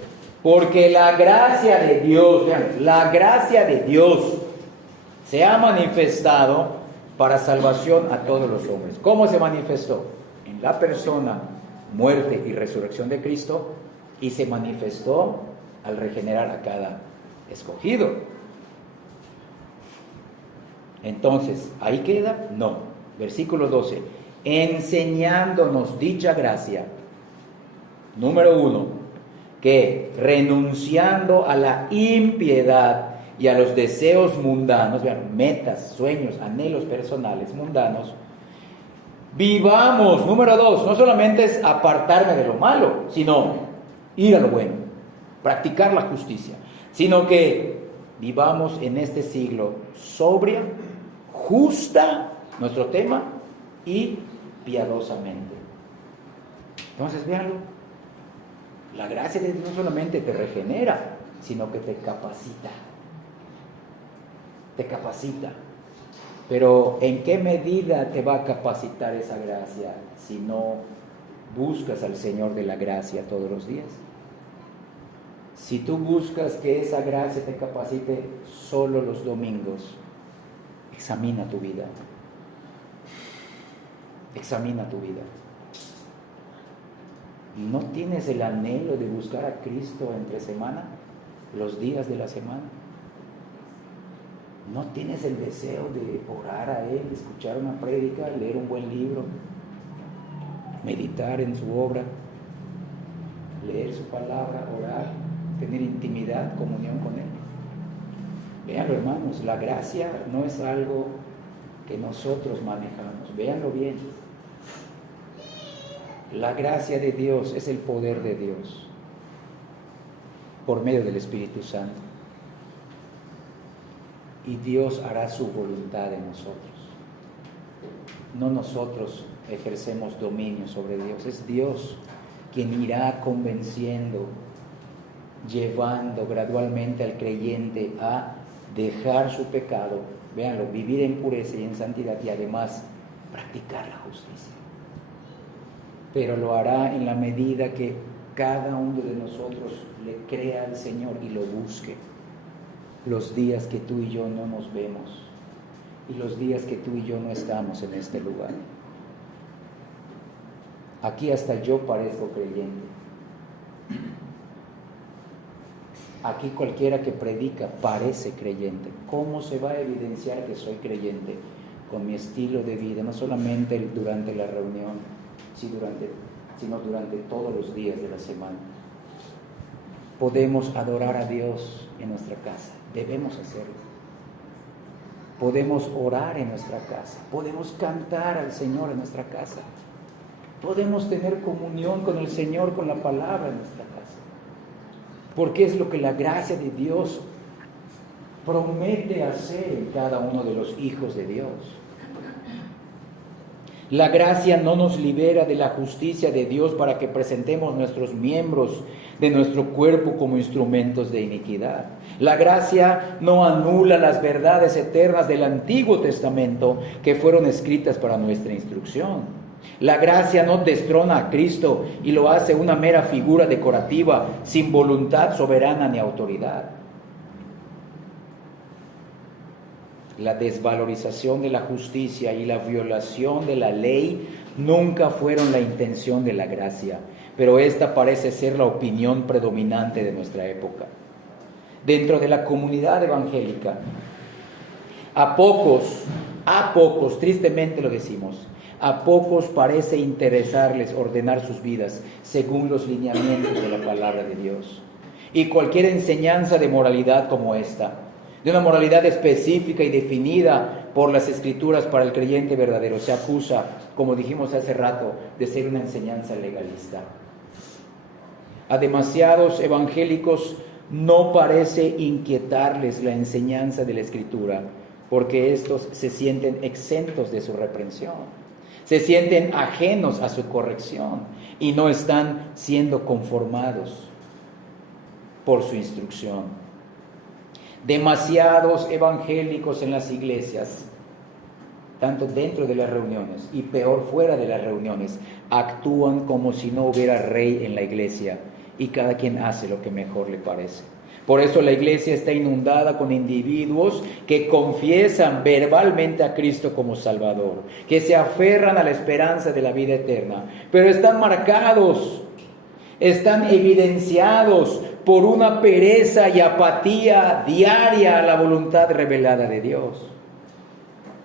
Porque la gracia de Dios, vean, la gracia de Dios se ha manifestado para salvación a todos los hombres. ¿Cómo se manifestó? En la persona, muerte y resurrección de Cristo, y se manifestó al regenerar a cada escogido. Entonces, ¿ahí queda? No. Versículo 12. Enseñándonos dicha gracia. Número 1. Que renunciando a la impiedad y a los deseos mundanos, vean, metas, sueños, anhelos personales mundanos, vivamos, número 2, no solamente es apartarme de lo malo, sino ir a lo bueno, practicar la justicia, sino que vivamos en este siglo sobria, justa, nuestro tema, y piadosamente. Entonces, véanlo. La gracia de Dios no solamente te regenera, sino que te capacita. Te capacita. Pero ¿en qué medida te va a capacitar esa gracia si no buscas al Señor de la gracia todos los días? Si tú buscas que esa gracia te capacite solo los domingos, examina tu vida. Examina tu vida. ¿No tienes el anhelo de buscar a Cristo entre semana, los días de la semana? ¿No tienes el deseo de orar a Él, escuchar una prédica, leer un buen libro, meditar en su obra, leer su palabra, orar, tener intimidad, comunión con Él? Véanlo, hermanos, la gracia no es algo que nosotros manejamos. Véanlo bien. La gracia de Dios es el poder de Dios por medio del Espíritu Santo. Y Dios hará su voluntad en nosotros. No nosotros ejercemos dominio sobre Dios, es Dios quien irá convenciendo, llevando gradualmente al creyente a dejar su pecado, véanlo, vivir en pureza y en santidad y además practicar la justicia. Pero lo hará en la medida que cada uno de nosotros le crea al Señor y lo busque. Los días que tú y yo no nos vemos y los días que tú y yo no estamos en este lugar. Aquí hasta yo parezco creyente. Aquí cualquiera que predica parece creyente. ¿Cómo se va a evidenciar que soy creyente? con mi estilo de vida, no solamente durante la reunión, sino durante todos los días de la semana. Podemos adorar a Dios en nuestra casa, debemos hacerlo. Podemos orar en nuestra casa, podemos cantar al Señor en nuestra casa, podemos tener comunión con el Señor, con la palabra en nuestra casa, porque es lo que la gracia de Dios promete hacer en cada uno de los hijos de Dios. La gracia no nos libera de la justicia de Dios para que presentemos nuestros miembros de nuestro cuerpo como instrumentos de iniquidad. La gracia no anula las verdades eternas del Antiguo Testamento que fueron escritas para nuestra instrucción. La gracia no destrona a Cristo y lo hace una mera figura decorativa, sin voluntad soberana ni autoridad. La desvalorización de la justicia y la violación de la ley nunca fueron la intención de la gracia, pero esta parece ser la opinión predominante de nuestra época. Dentro de la comunidad evangélica, a pocos, tristemente lo decimos, a pocos parece interesarles ordenar sus vidas según los lineamientos de la palabra de Dios. Y cualquier enseñanza de moralidad como esta, de una moralidad específica y definida por las Escrituras para el creyente verdadero, se acusa, como dijimos hace rato, de ser una enseñanza legalista. A demasiados evangélicos no parece inquietarles la enseñanza de la Escritura, porque estos se sienten exentos de su reprensión, se sienten ajenos a su corrección y no están siendo conformados por su instrucción. Demasiados evangélicos en las iglesias, tanto dentro de las reuniones y peor fuera de las reuniones, actúan como si no hubiera rey en la iglesia y cada quien hace lo que mejor le parece. Por eso la iglesia está inundada con individuos que confiesan verbalmente a Cristo como Salvador, que se aferran a la esperanza de la vida eterna, pero están marcados, están evidenciados por una pereza y apatía diaria a la voluntad revelada de Dios,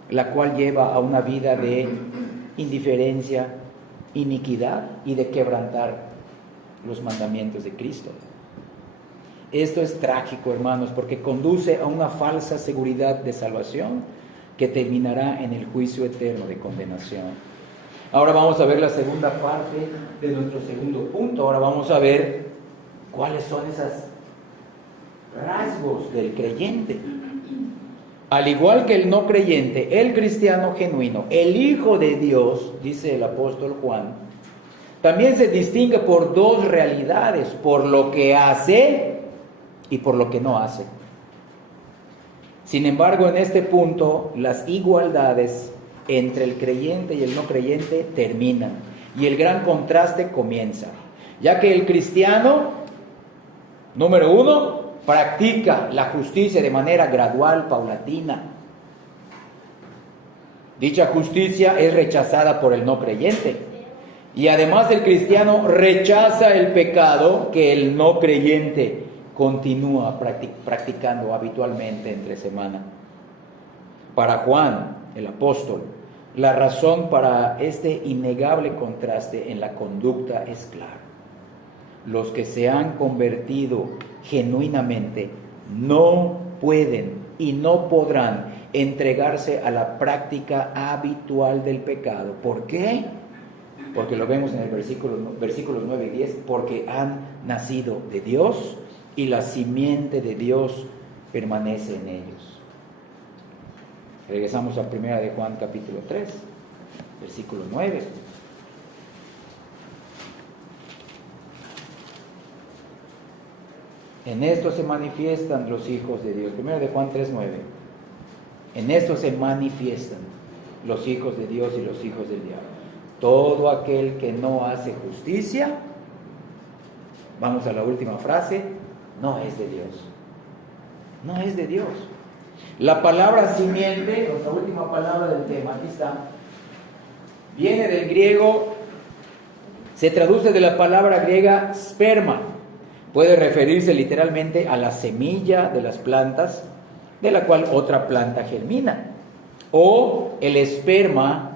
la cual lleva a una vida de indiferencia, iniquidad y de quebrantar los mandamientos de Cristo. Esto es trágico, hermanos, porque conduce a una falsa seguridad de salvación que terminará en el juicio eterno de condenación. Ahora vamos a ver la segunda parte de nuestro segundo punto. Ahora vamos a ver cuáles son esos rasgos del creyente. Al igual que el no creyente, el cristiano genuino, el Hijo de Dios, dice el apóstol Juan, también se distingue por dos realidades, por lo que hace y por lo que no hace. Sin embargo, en este punto, las igualdades entre el creyente y el no creyente terminan y el gran contraste comienza, ya que el cristiano, número uno, practica la justicia de manera gradual, paulatina. Dicha justicia es rechazada por el no creyente y además el cristiano rechaza el pecado que el no creyente continúa practicando habitualmente entre semana. Para Juan, el apóstol, la razón para este innegable contraste en la conducta es clara. Los que se han convertido genuinamente no pueden y no podrán entregarse a la práctica habitual del pecado. ¿Por qué? Porque lo vemos en el versículos 9 y 10, porque han nacido de Dios y la simiente de Dios permanece en ellos. Regresamos a 1 de Juan capítulo 3, versículo 9. En esto se manifiestan los hijos de Dios. 1 de Juan 3, 9. En esto se manifiestan los hijos de Dios y los hijos del diablo. Todo aquel que no hace justicia, vamos a la última frase, no es de Dios. No es de Dios. La palabra simiente, nuestra última palabra del tema, aquí está, viene del griego, se traduce de la palabra griega sperma. Puede referirse literalmente a la semilla de las plantas, de la cual otra planta germina. o el esperma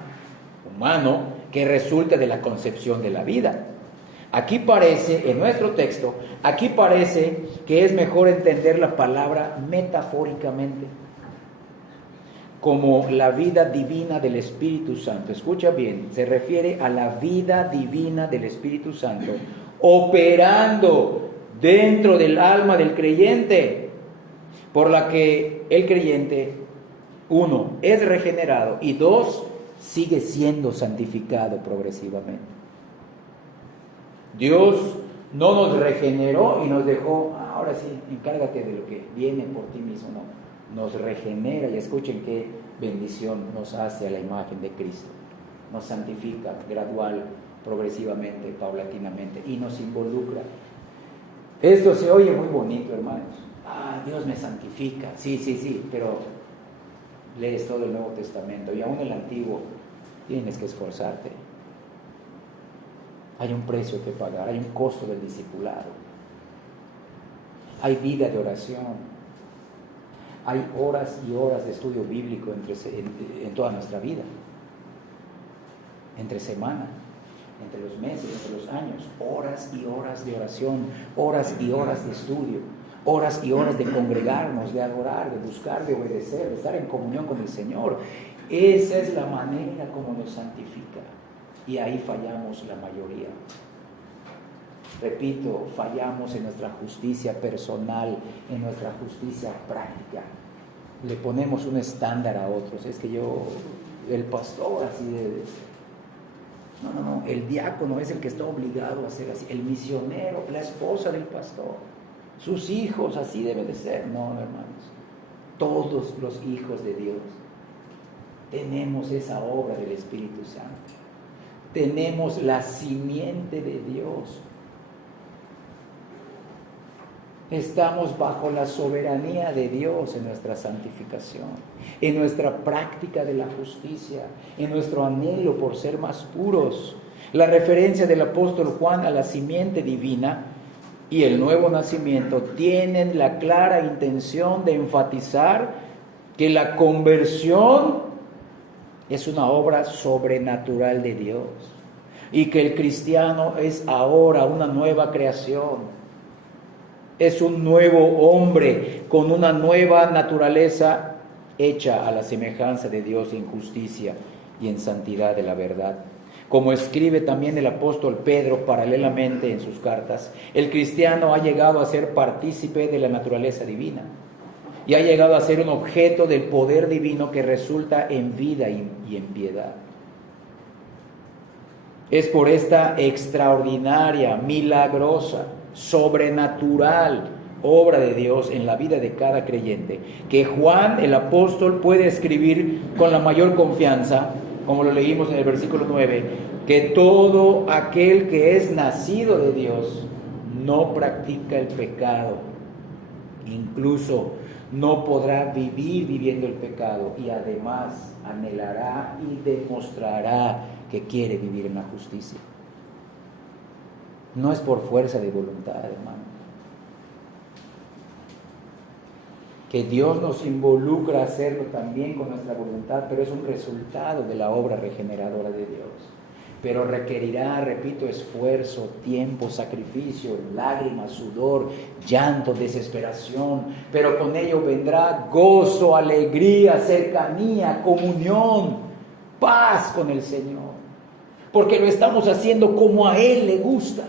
humano que resulta de la concepción de la vida. Aquí parece, en nuestro texto, aquí parece que es mejor entender la palabra metafóricamente, como la vida divina del Espíritu Santo. Escucha bien, se refiere a la vida divina del Espíritu Santo, operando dentro del alma del creyente, por la que el creyente, 1, es regenerado y 2, sigue siendo santificado progresivamente. Dios no nos regeneró y nos dejó, ahora sí, encárgate de lo que viene por ti mismo. No, nos regenera, y escuchen qué bendición nos hace a la imagen de Cristo. Nos santifica gradual, progresivamente, paulatinamente, y nos involucra. Esto se oye muy bonito, hermanos. Dios me santifica. Sí, pero lees todo el Nuevo Testamento y aún el Antiguo, tienes que esforzarte. Hay un precio que pagar, hay un costo del discipulado. Hay vida de oración. Hay horas y horas de estudio bíblico en toda nuestra vida. Entre semana, entre los meses, entre los años. Horas y horas de oración, horas y horas de estudio, horas y horas de congregarnos, de adorar, de buscar, de obedecer, de estar en comunión con el Señor. Esa es la manera como nos santifica. Y ahí fallamos la mayoría. Repito, fallamos en nuestra justicia personal, en nuestra justicia práctica. Le ponemos un estándar a otros. Es que yo, el pastor, así de... No, el diácono es el que está obligado a ser así. El misionero, la esposa del pastor, sus hijos, así debe de ser. No, hermanos. Todos los hijos de Dios tenemos esa obra del Espíritu Santo. Tenemos la simiente de Dios. Estamos bajo la soberanía de Dios en nuestra santificación, en nuestra práctica de la justicia, en nuestro anhelo por ser más puros. La referencia del apóstol Juan a la simiente divina y el nuevo nacimiento tienen la clara intención de enfatizar que la conversión es una obra sobrenatural de Dios y que el cristiano es ahora una nueva creación. Es un nuevo hombre con una nueva naturaleza hecha a la semejanza de Dios en justicia y en santidad de la verdad. Como escribe también el apóstol Pedro paralelamente en sus cartas, el cristiano ha llegado a ser partícipe de la naturaleza divina y ha llegado a ser un objeto del poder divino que resulta en vida y en piedad. Es por esta extraordinaria, milagrosa, sobrenatural obra de Dios en la vida de cada creyente que Juan el apóstol puede escribir con la mayor confianza, como lo leímos en el versículo 9, que todo aquel que es nacido de Dios no practica el pecado, incluso no podrá vivir viviendo el pecado, y además anhelará y demostrará que quiere vivir en la justicia. No es por fuerza de voluntad, hermano. Que Dios nos involucra a hacerlo también con nuestra voluntad, pero es un resultado de la obra regeneradora de Dios. Pero requerirá, repito, esfuerzo, tiempo, sacrificio, lágrimas, sudor, llanto, desesperación, pero con ello vendrá gozo, alegría, cercanía, comunión, paz con el Señor. Porque lo estamos haciendo como a Él le gusta,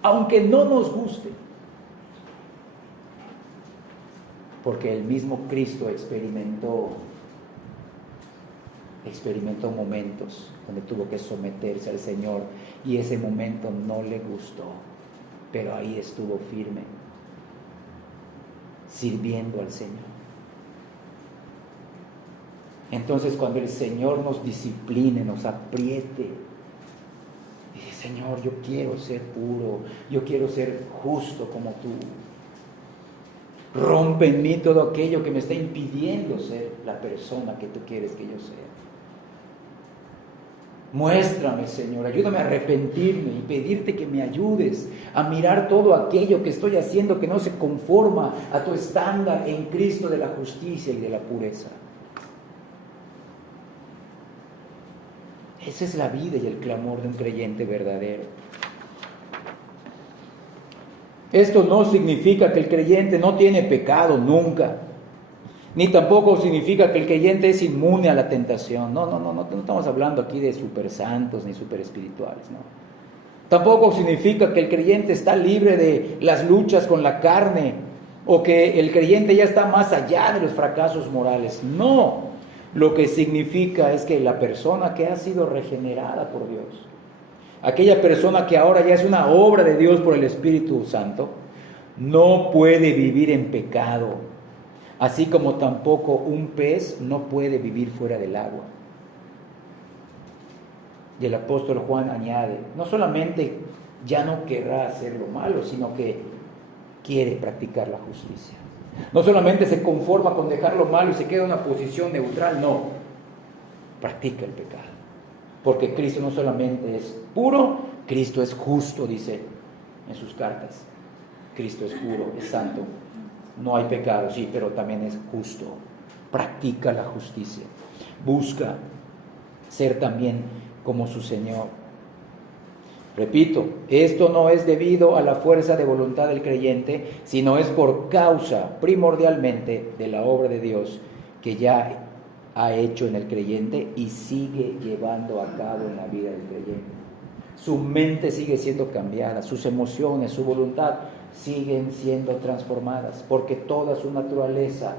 aunque no nos guste. Porque el mismo Cristo experimentó momentos donde tuvo que someterse al Señor y ese momento no le gustó, pero ahí estuvo firme, sirviendo al Señor. Entonces, cuando el Señor nos discipline, nos apriete, dice: Señor, yo quiero ser puro, yo quiero ser justo como tú. Rompe en mí todo aquello que me está impidiendo ser la persona que tú quieres que yo sea. Muéstrame, Señor, ayúdame a arrepentirme y pedirte que me ayudes a mirar todo aquello que estoy haciendo que no se conforma a tu estándar en Cristo de la justicia y de la pureza. Esa es la vida y el clamor de un creyente verdadero. Esto no significa que el creyente no tiene pecado nunca, ni tampoco significa que el creyente es inmune a la tentación. No estamos hablando aquí de super santos ni super espirituales, no. Tampoco significa que el creyente está libre de las luchas con la carne o que el creyente ya está más allá de los fracasos morales. No, lo que significa es que la persona que ha sido regenerada por Dios, aquella persona que ahora ya es una obra de Dios por el Espíritu Santo, no puede vivir en pecado, así como tampoco un pez no puede vivir fuera del agua. Y el apóstol Juan añade, no solamente ya no querrá hacer lo malo, sino que quiere practicar la justicia. No solamente se conforma con dejar lo malo y se queda en una posición neutral, no, practica el pecado. Porque Cristo no solamente es puro, Cristo es justo, dice en sus cartas. Cristo es puro, es santo. No hay pecado, sí, pero también es justo. Practica la justicia. Busca ser también como su Señor. Repito, esto no es debido a la fuerza de voluntad del creyente, sino es por causa primordialmente de la obra de Dios que ya ha hecho en el creyente y sigue llevando a cabo en la vida del creyente. Su mente sigue siendo cambiada, sus emociones, su voluntad siguen siendo transformadas, porque toda su naturaleza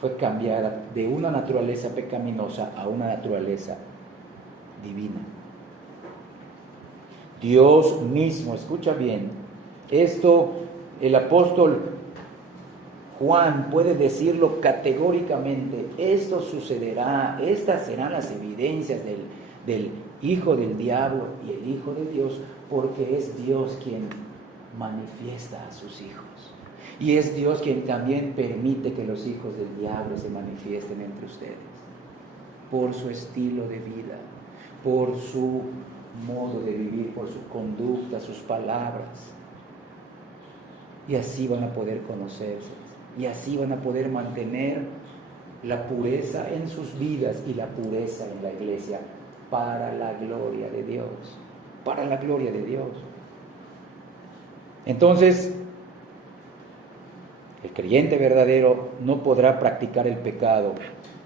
fue cambiada de una naturaleza pecaminosa a una naturaleza divina. Dios mismo, escucha bien, esto el apóstol Juan puede decirlo categóricamente, esto sucederá, estas serán las evidencias del hijo del diablo y el hijo de Dios, porque es Dios quien manifiesta a sus hijos. Y es Dios quien también permite que los hijos del diablo se manifiesten entre ustedes, por su estilo de vida, por su modo de vivir, por su conducta, sus palabras. Y así van a poder conocerse, y así van a poder mantener la pureza en sus vidas y la pureza en la iglesia, para la gloria de Dios, para la gloria de Dios. Entonces, el creyente verdadero no podrá practicar el pecado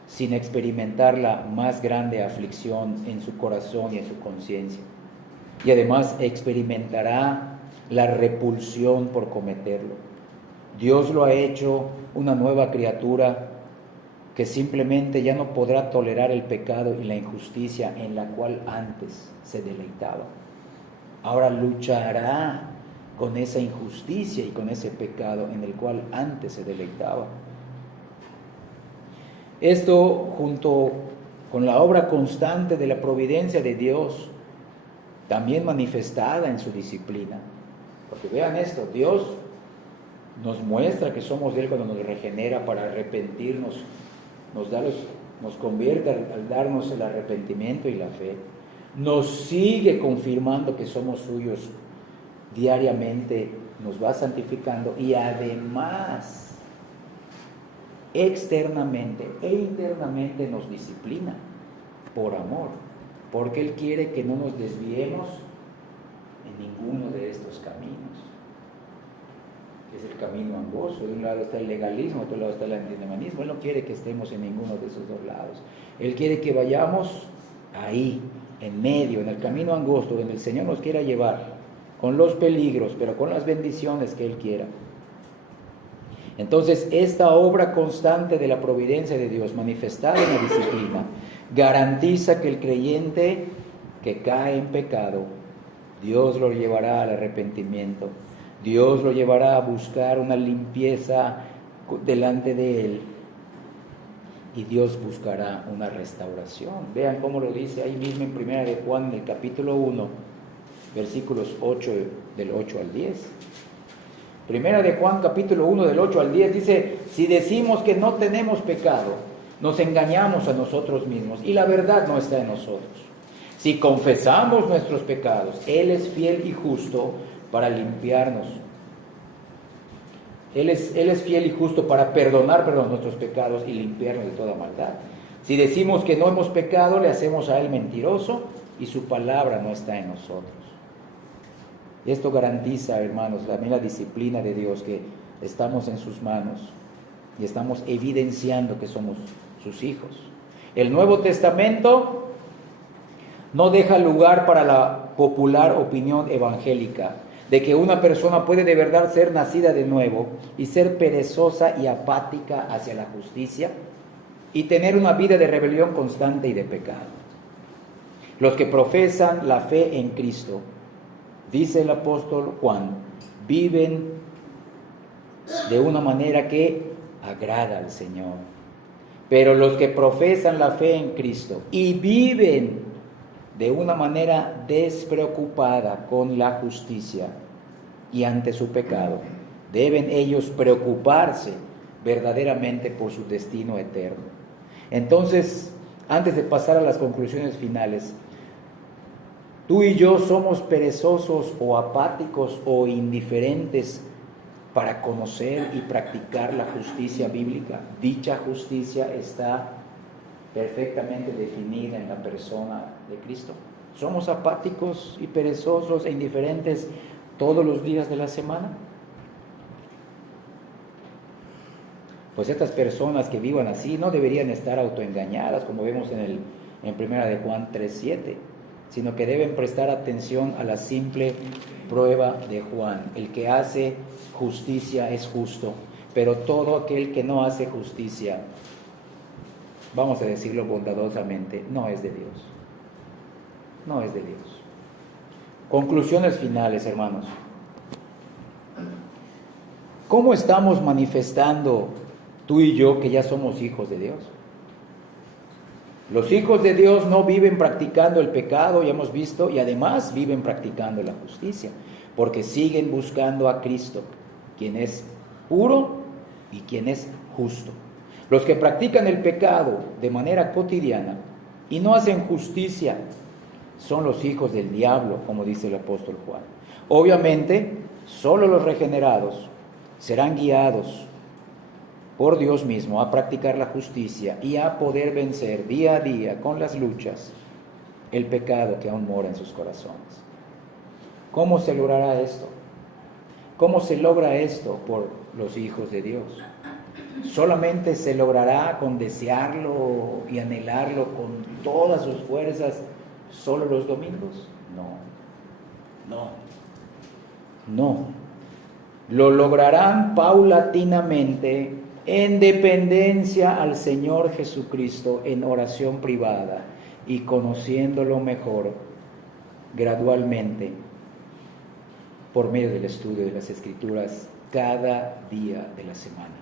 sin experimentar la más grande aflicción en su corazón y en su conciencia. Y además experimentará la repulsión por cometerlo. Dios lo ha hecho una nueva criatura que simplemente ya no podrá tolerar el pecado y la injusticia en la cual antes se deleitaba. Ahora luchará con esa injusticia y con ese pecado en el cual antes se deleitaba. Esto, junto con la obra constante de la providencia de Dios, también manifestada en su disciplina. Porque vean esto, Dios nos muestra que somos de Él cuando nos regenera para arrepentirnos, nos convierte al darnos el arrepentimiento y la fe. Nos sigue confirmando que somos suyos diariamente, nos va santificando y además externamente e internamente nos disciplina por amor, porque Él quiere que no nos desviemos en ninguno de estos caminos. Es el camino angosto, de un lado está el legalismo, de otro lado está el antinomianismo. Él no quiere que estemos en ninguno de esos dos lados. Él quiere que vayamos ahí, en medio, en el camino angosto, donde el Señor nos quiera llevar, con los peligros, pero con las bendiciones que Él quiera. Entonces, esta obra constante de la providencia de Dios, manifestada en la disciplina, garantiza que el creyente que cae en pecado, Dios lo llevará al arrepentimiento. Dios lo llevará a buscar una limpieza delante de Él y Dios buscará una restauración. Vean cómo lo dice ahí mismo en 1 de Juan, en el capítulo 1, versículos 8, del 8 al 10. 1 de Juan, capítulo 1, del 8 al 10, dice: si decimos que no tenemos pecado, nos engañamos a nosotros mismos y la verdad no está en nosotros. Si confesamos nuestros pecados, Él es fiel y justo para limpiarnos. Él es fiel y justo para perdonar nuestros pecados y limpiarnos de toda maldad. Si decimos que no hemos pecado, le hacemos a Él mentiroso y su palabra no está en nosotros. Y esto garantiza, hermanos, también la disciplina de Dios, que estamos en sus manos y estamos evidenciando que somos sus hijos. El Nuevo Testamento no deja lugar para la popular opinión evangélica de que una persona puede de verdad ser nacida de nuevo y ser perezosa y apática hacia la justicia y tener una vida de rebelión constante y de pecado. Los que profesan la fe en Cristo, dice el apóstol Juan, viven de una manera que agrada al Señor. Pero los que profesan la fe en Cristo y viven de una manera despreocupada con la justicia y ante su pecado, deben ellos preocuparse verdaderamente por su destino eterno. Entonces, antes de pasar a las conclusiones finales, tú y yo somos perezosos o apáticos o indiferentes para conocer y practicar la justicia bíblica. Dicha justicia está perfectamente definida en la persona de Cristo. ¿Somos apáticos y perezosos e indiferentes todos los días de la semana? Pues estas personas que vivan así no deberían estar autoengañadas, como vemos en 1 de Juan 3:7, sino que deben prestar atención a la simple prueba de Juan. El que hace justicia es justo, pero todo aquel que no hace justicia, vamos a decirlo bondadosamente, no es de Dios. No es de Dios. Conclusiones finales, hermanos. ¿Cómo estamos manifestando tú y yo que ya somos hijos de Dios? Los hijos de Dios no viven practicando el pecado, ya hemos visto, y además viven practicando la justicia, porque siguen buscando a Cristo, quien es puro y quien es justo. Los que practican el pecado de manera cotidiana y no hacen justicia son los hijos del diablo, como dice el apóstol Juan. Obviamente, solo los regenerados serán guiados por Dios mismo a practicar la justicia y a poder vencer día a día con las luchas el pecado que aún mora en sus corazones. ¿Cómo se logrará esto? ¿Cómo se logra esto por los hijos de Dios? ¿Solamente se logrará con desearlo y anhelarlo con todas sus fuerzas solo los domingos? No. Lo lograrán paulatinamente en dependencia al Señor Jesucristo, en oración privada y conociéndolo mejor gradualmente por medio del estudio de las Escrituras cada día de la semana.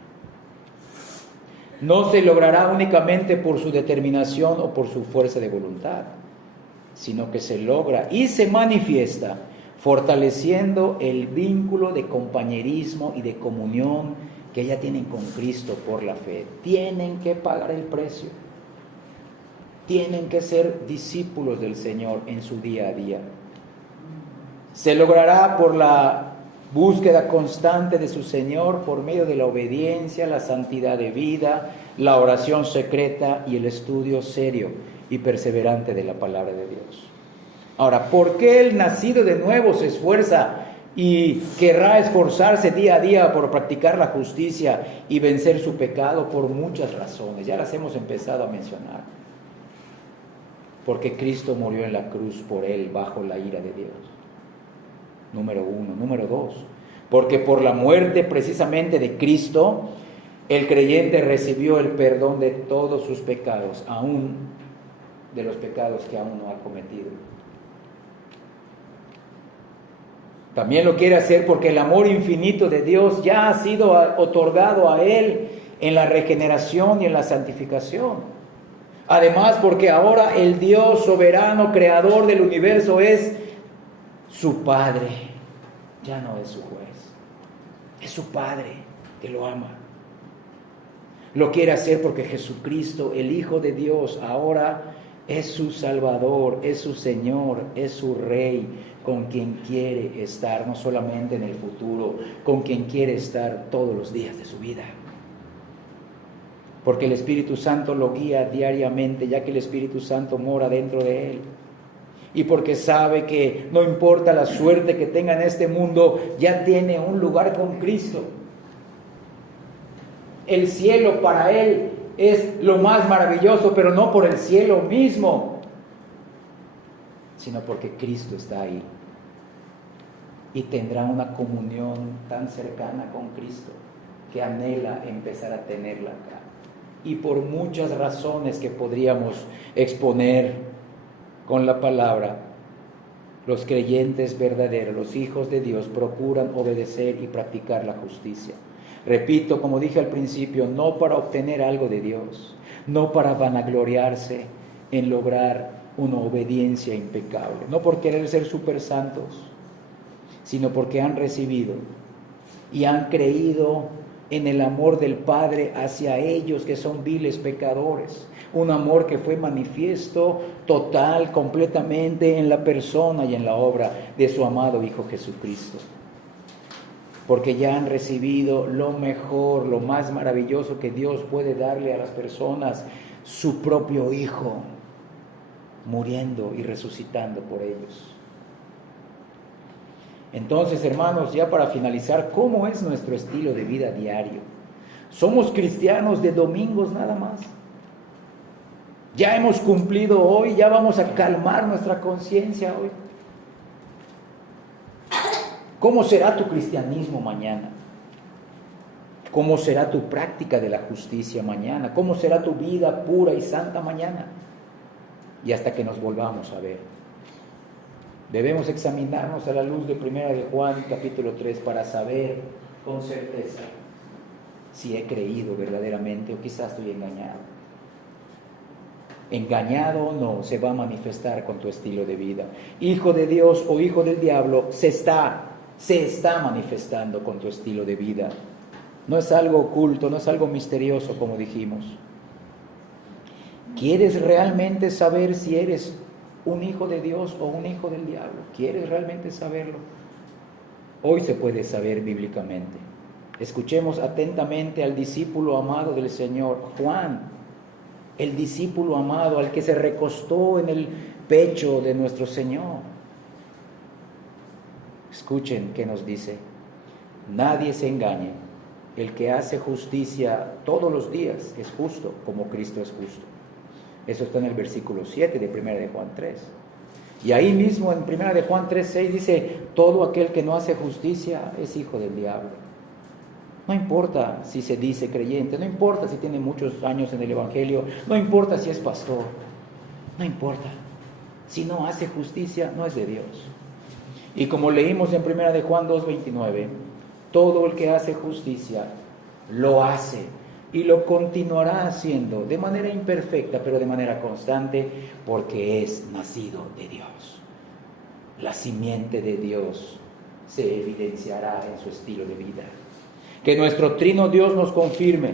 No se logrará únicamente por su determinación o por su fuerza de voluntad, sino que se logra y se manifiesta fortaleciendo el vínculo de compañerismo y de comunión que ya tienen con Cristo por la fe. Tienen que pagar el precio. Tienen que ser discípulos del Señor en su día a día. Se logrará por la búsqueda constante de su Señor, por medio de la obediencia, la santidad de vida, la oración secreta y el estudio serio y perseverante de la palabra de Dios. Ahora, ¿por qué el nacido de nuevo se esfuerza y querrá esforzarse día a día por practicar la justicia y vencer su pecado? Por muchas razones, ya las hemos empezado a mencionar. Porque Cristo murió en la cruz por él bajo la ira de Dios. Número 1. Número 2, porque por la muerte precisamente de Cristo, el creyente recibió el perdón de todos sus pecados, aún de los pecados que aún no ha cometido. También lo quiere hacer porque el amor infinito de Dios ya ha sido otorgado a él en la regeneración y en la santificación. Además, porque ahora el Dios soberano, creador del universo, es su Padre, ya no es su juez, es su Padre que lo ama. Lo quiere hacer porque Jesucristo, el Hijo de Dios, ahora es su Salvador, es su Señor, es su Rey, con quien quiere estar, no solamente en el futuro, con quien quiere estar todos los días de su vida. porque el Espíritu Santo lo guía diariamente, ya que el Espíritu Santo mora dentro de él. Y porque sabe que no importa la suerte que tenga en este mundo, ya tiene un lugar con Cristo. El cielo para él es lo más maravilloso, pero no por el cielo mismo, sino porque Cristo está ahí. Y tendrá una comunión tan cercana con Cristo que anhela empezar a tenerla acá. Y por muchas razones que podríamos exponer con la palabra, los creyentes verdaderos, los hijos de Dios, procuran obedecer y practicar la justicia. Repito, como dije al principio, no para obtener algo de Dios, no para vanagloriarse en lograr una obediencia impecable, no por querer ser súper santos, sino porque han recibido y han creído en el amor del Padre hacia ellos que son viles pecadores. Un amor que fue manifiesto total, completamente en la persona y en la obra de su amado Hijo Jesucristo. Porque ya han recibido lo mejor, lo más maravilloso que Dios puede darle a las personas, su propio Hijo, muriendo y resucitando por ellos. Entonces, hermanos, ya para finalizar, ¿cómo es nuestro estilo de vida diario? ¿Somos cristianos de domingos nada más? Ya hemos cumplido hoy, ya vamos a calmar nuestra conciencia hoy. ¿Cómo será tu cristianismo mañana? ¿Cómo será tu práctica de la justicia mañana? ¿Cómo será tu vida pura y santa mañana? Y hasta que nos volvamos a ver. Debemos examinarnos a la luz de 1 de Juan capítulo 3 para saber con certeza si he creído verdaderamente o quizás estoy engañado. Engañado o no, se va a manifestar con tu estilo de vida. Hijo de Dios o hijo del diablo, se está manifestando con tu estilo de vida. No es algo oculto, no es algo misterioso, como dijimos. ¿Quieres realmente saber si eres un hijo de Dios o un hijo del diablo? ¿Quieres realmente saberlo? Hoy se puede saber bíblicamente. Escuchemos atentamente al discípulo amado del Señor, Juan, el discípulo amado al que se recostó en el pecho de nuestro Señor. Escuchen qué nos dice: nadie se engañe, el que hace justicia todos los días es justo como Cristo es justo. Eso está en el versículo 7 de 1 de Juan 3. Y ahí mismo en 1 de Juan 3:6 dice: todo aquel que no hace justicia es hijo del diablo. No importa si se dice creyente, no importa si tiene muchos años en el Evangelio, no importa si es pastor, no importa. Si no hace justicia, no es de Dios. Y como leímos en 1 de Juan 2:29, todo el que hace justicia lo hace y lo continuará haciendo de manera imperfecta, pero de manera constante, porque es nacido de Dios. La simiente de Dios se evidenciará en su estilo de vida. Que nuestro trino Dios nos confirme.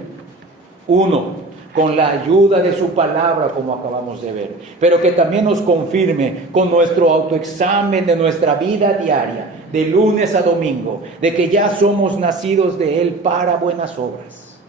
Uno, con la ayuda de su palabra, como acabamos de ver, pero que también nos confirme con nuestro autoexamen de nuestra vida diaria, de lunes a domingo, de que ya somos nacidos de Él para buenas obras.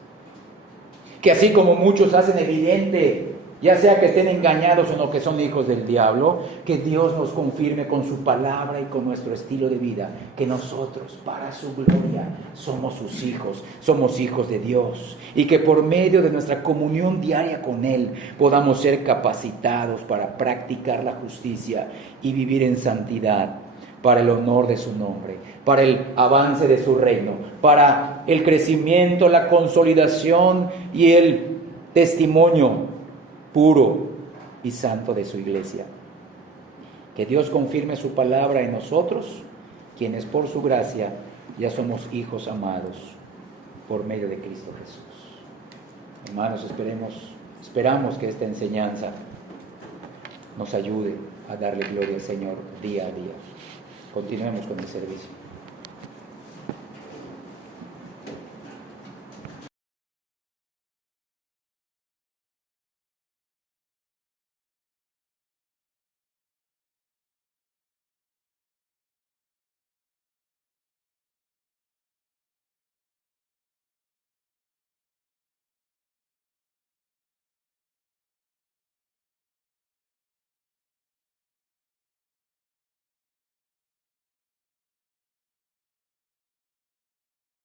Que así como muchos hacen evidente, ya sea que estén engañados o no, que son hijos del diablo, que Dios nos confirme con su palabra y con nuestro estilo de vida, que nosotros, para su gloria, somos sus hijos, somos hijos de Dios, y que por medio de nuestra comunión diaria con Él, podamos ser capacitados para practicar la justicia y vivir en santidad, para el honor de su nombre, para el avance de su reino, para el crecimiento, la consolidación y el testimonio puro y santo de su iglesia. Que Dios confirme su palabra en nosotros, quienes por su gracia ya somos hijos amados por medio de Cristo Jesús. Hermanos, esperamos que esta enseñanza nos ayude a darle gloria al Señor día a día. Continuemos con el servicio.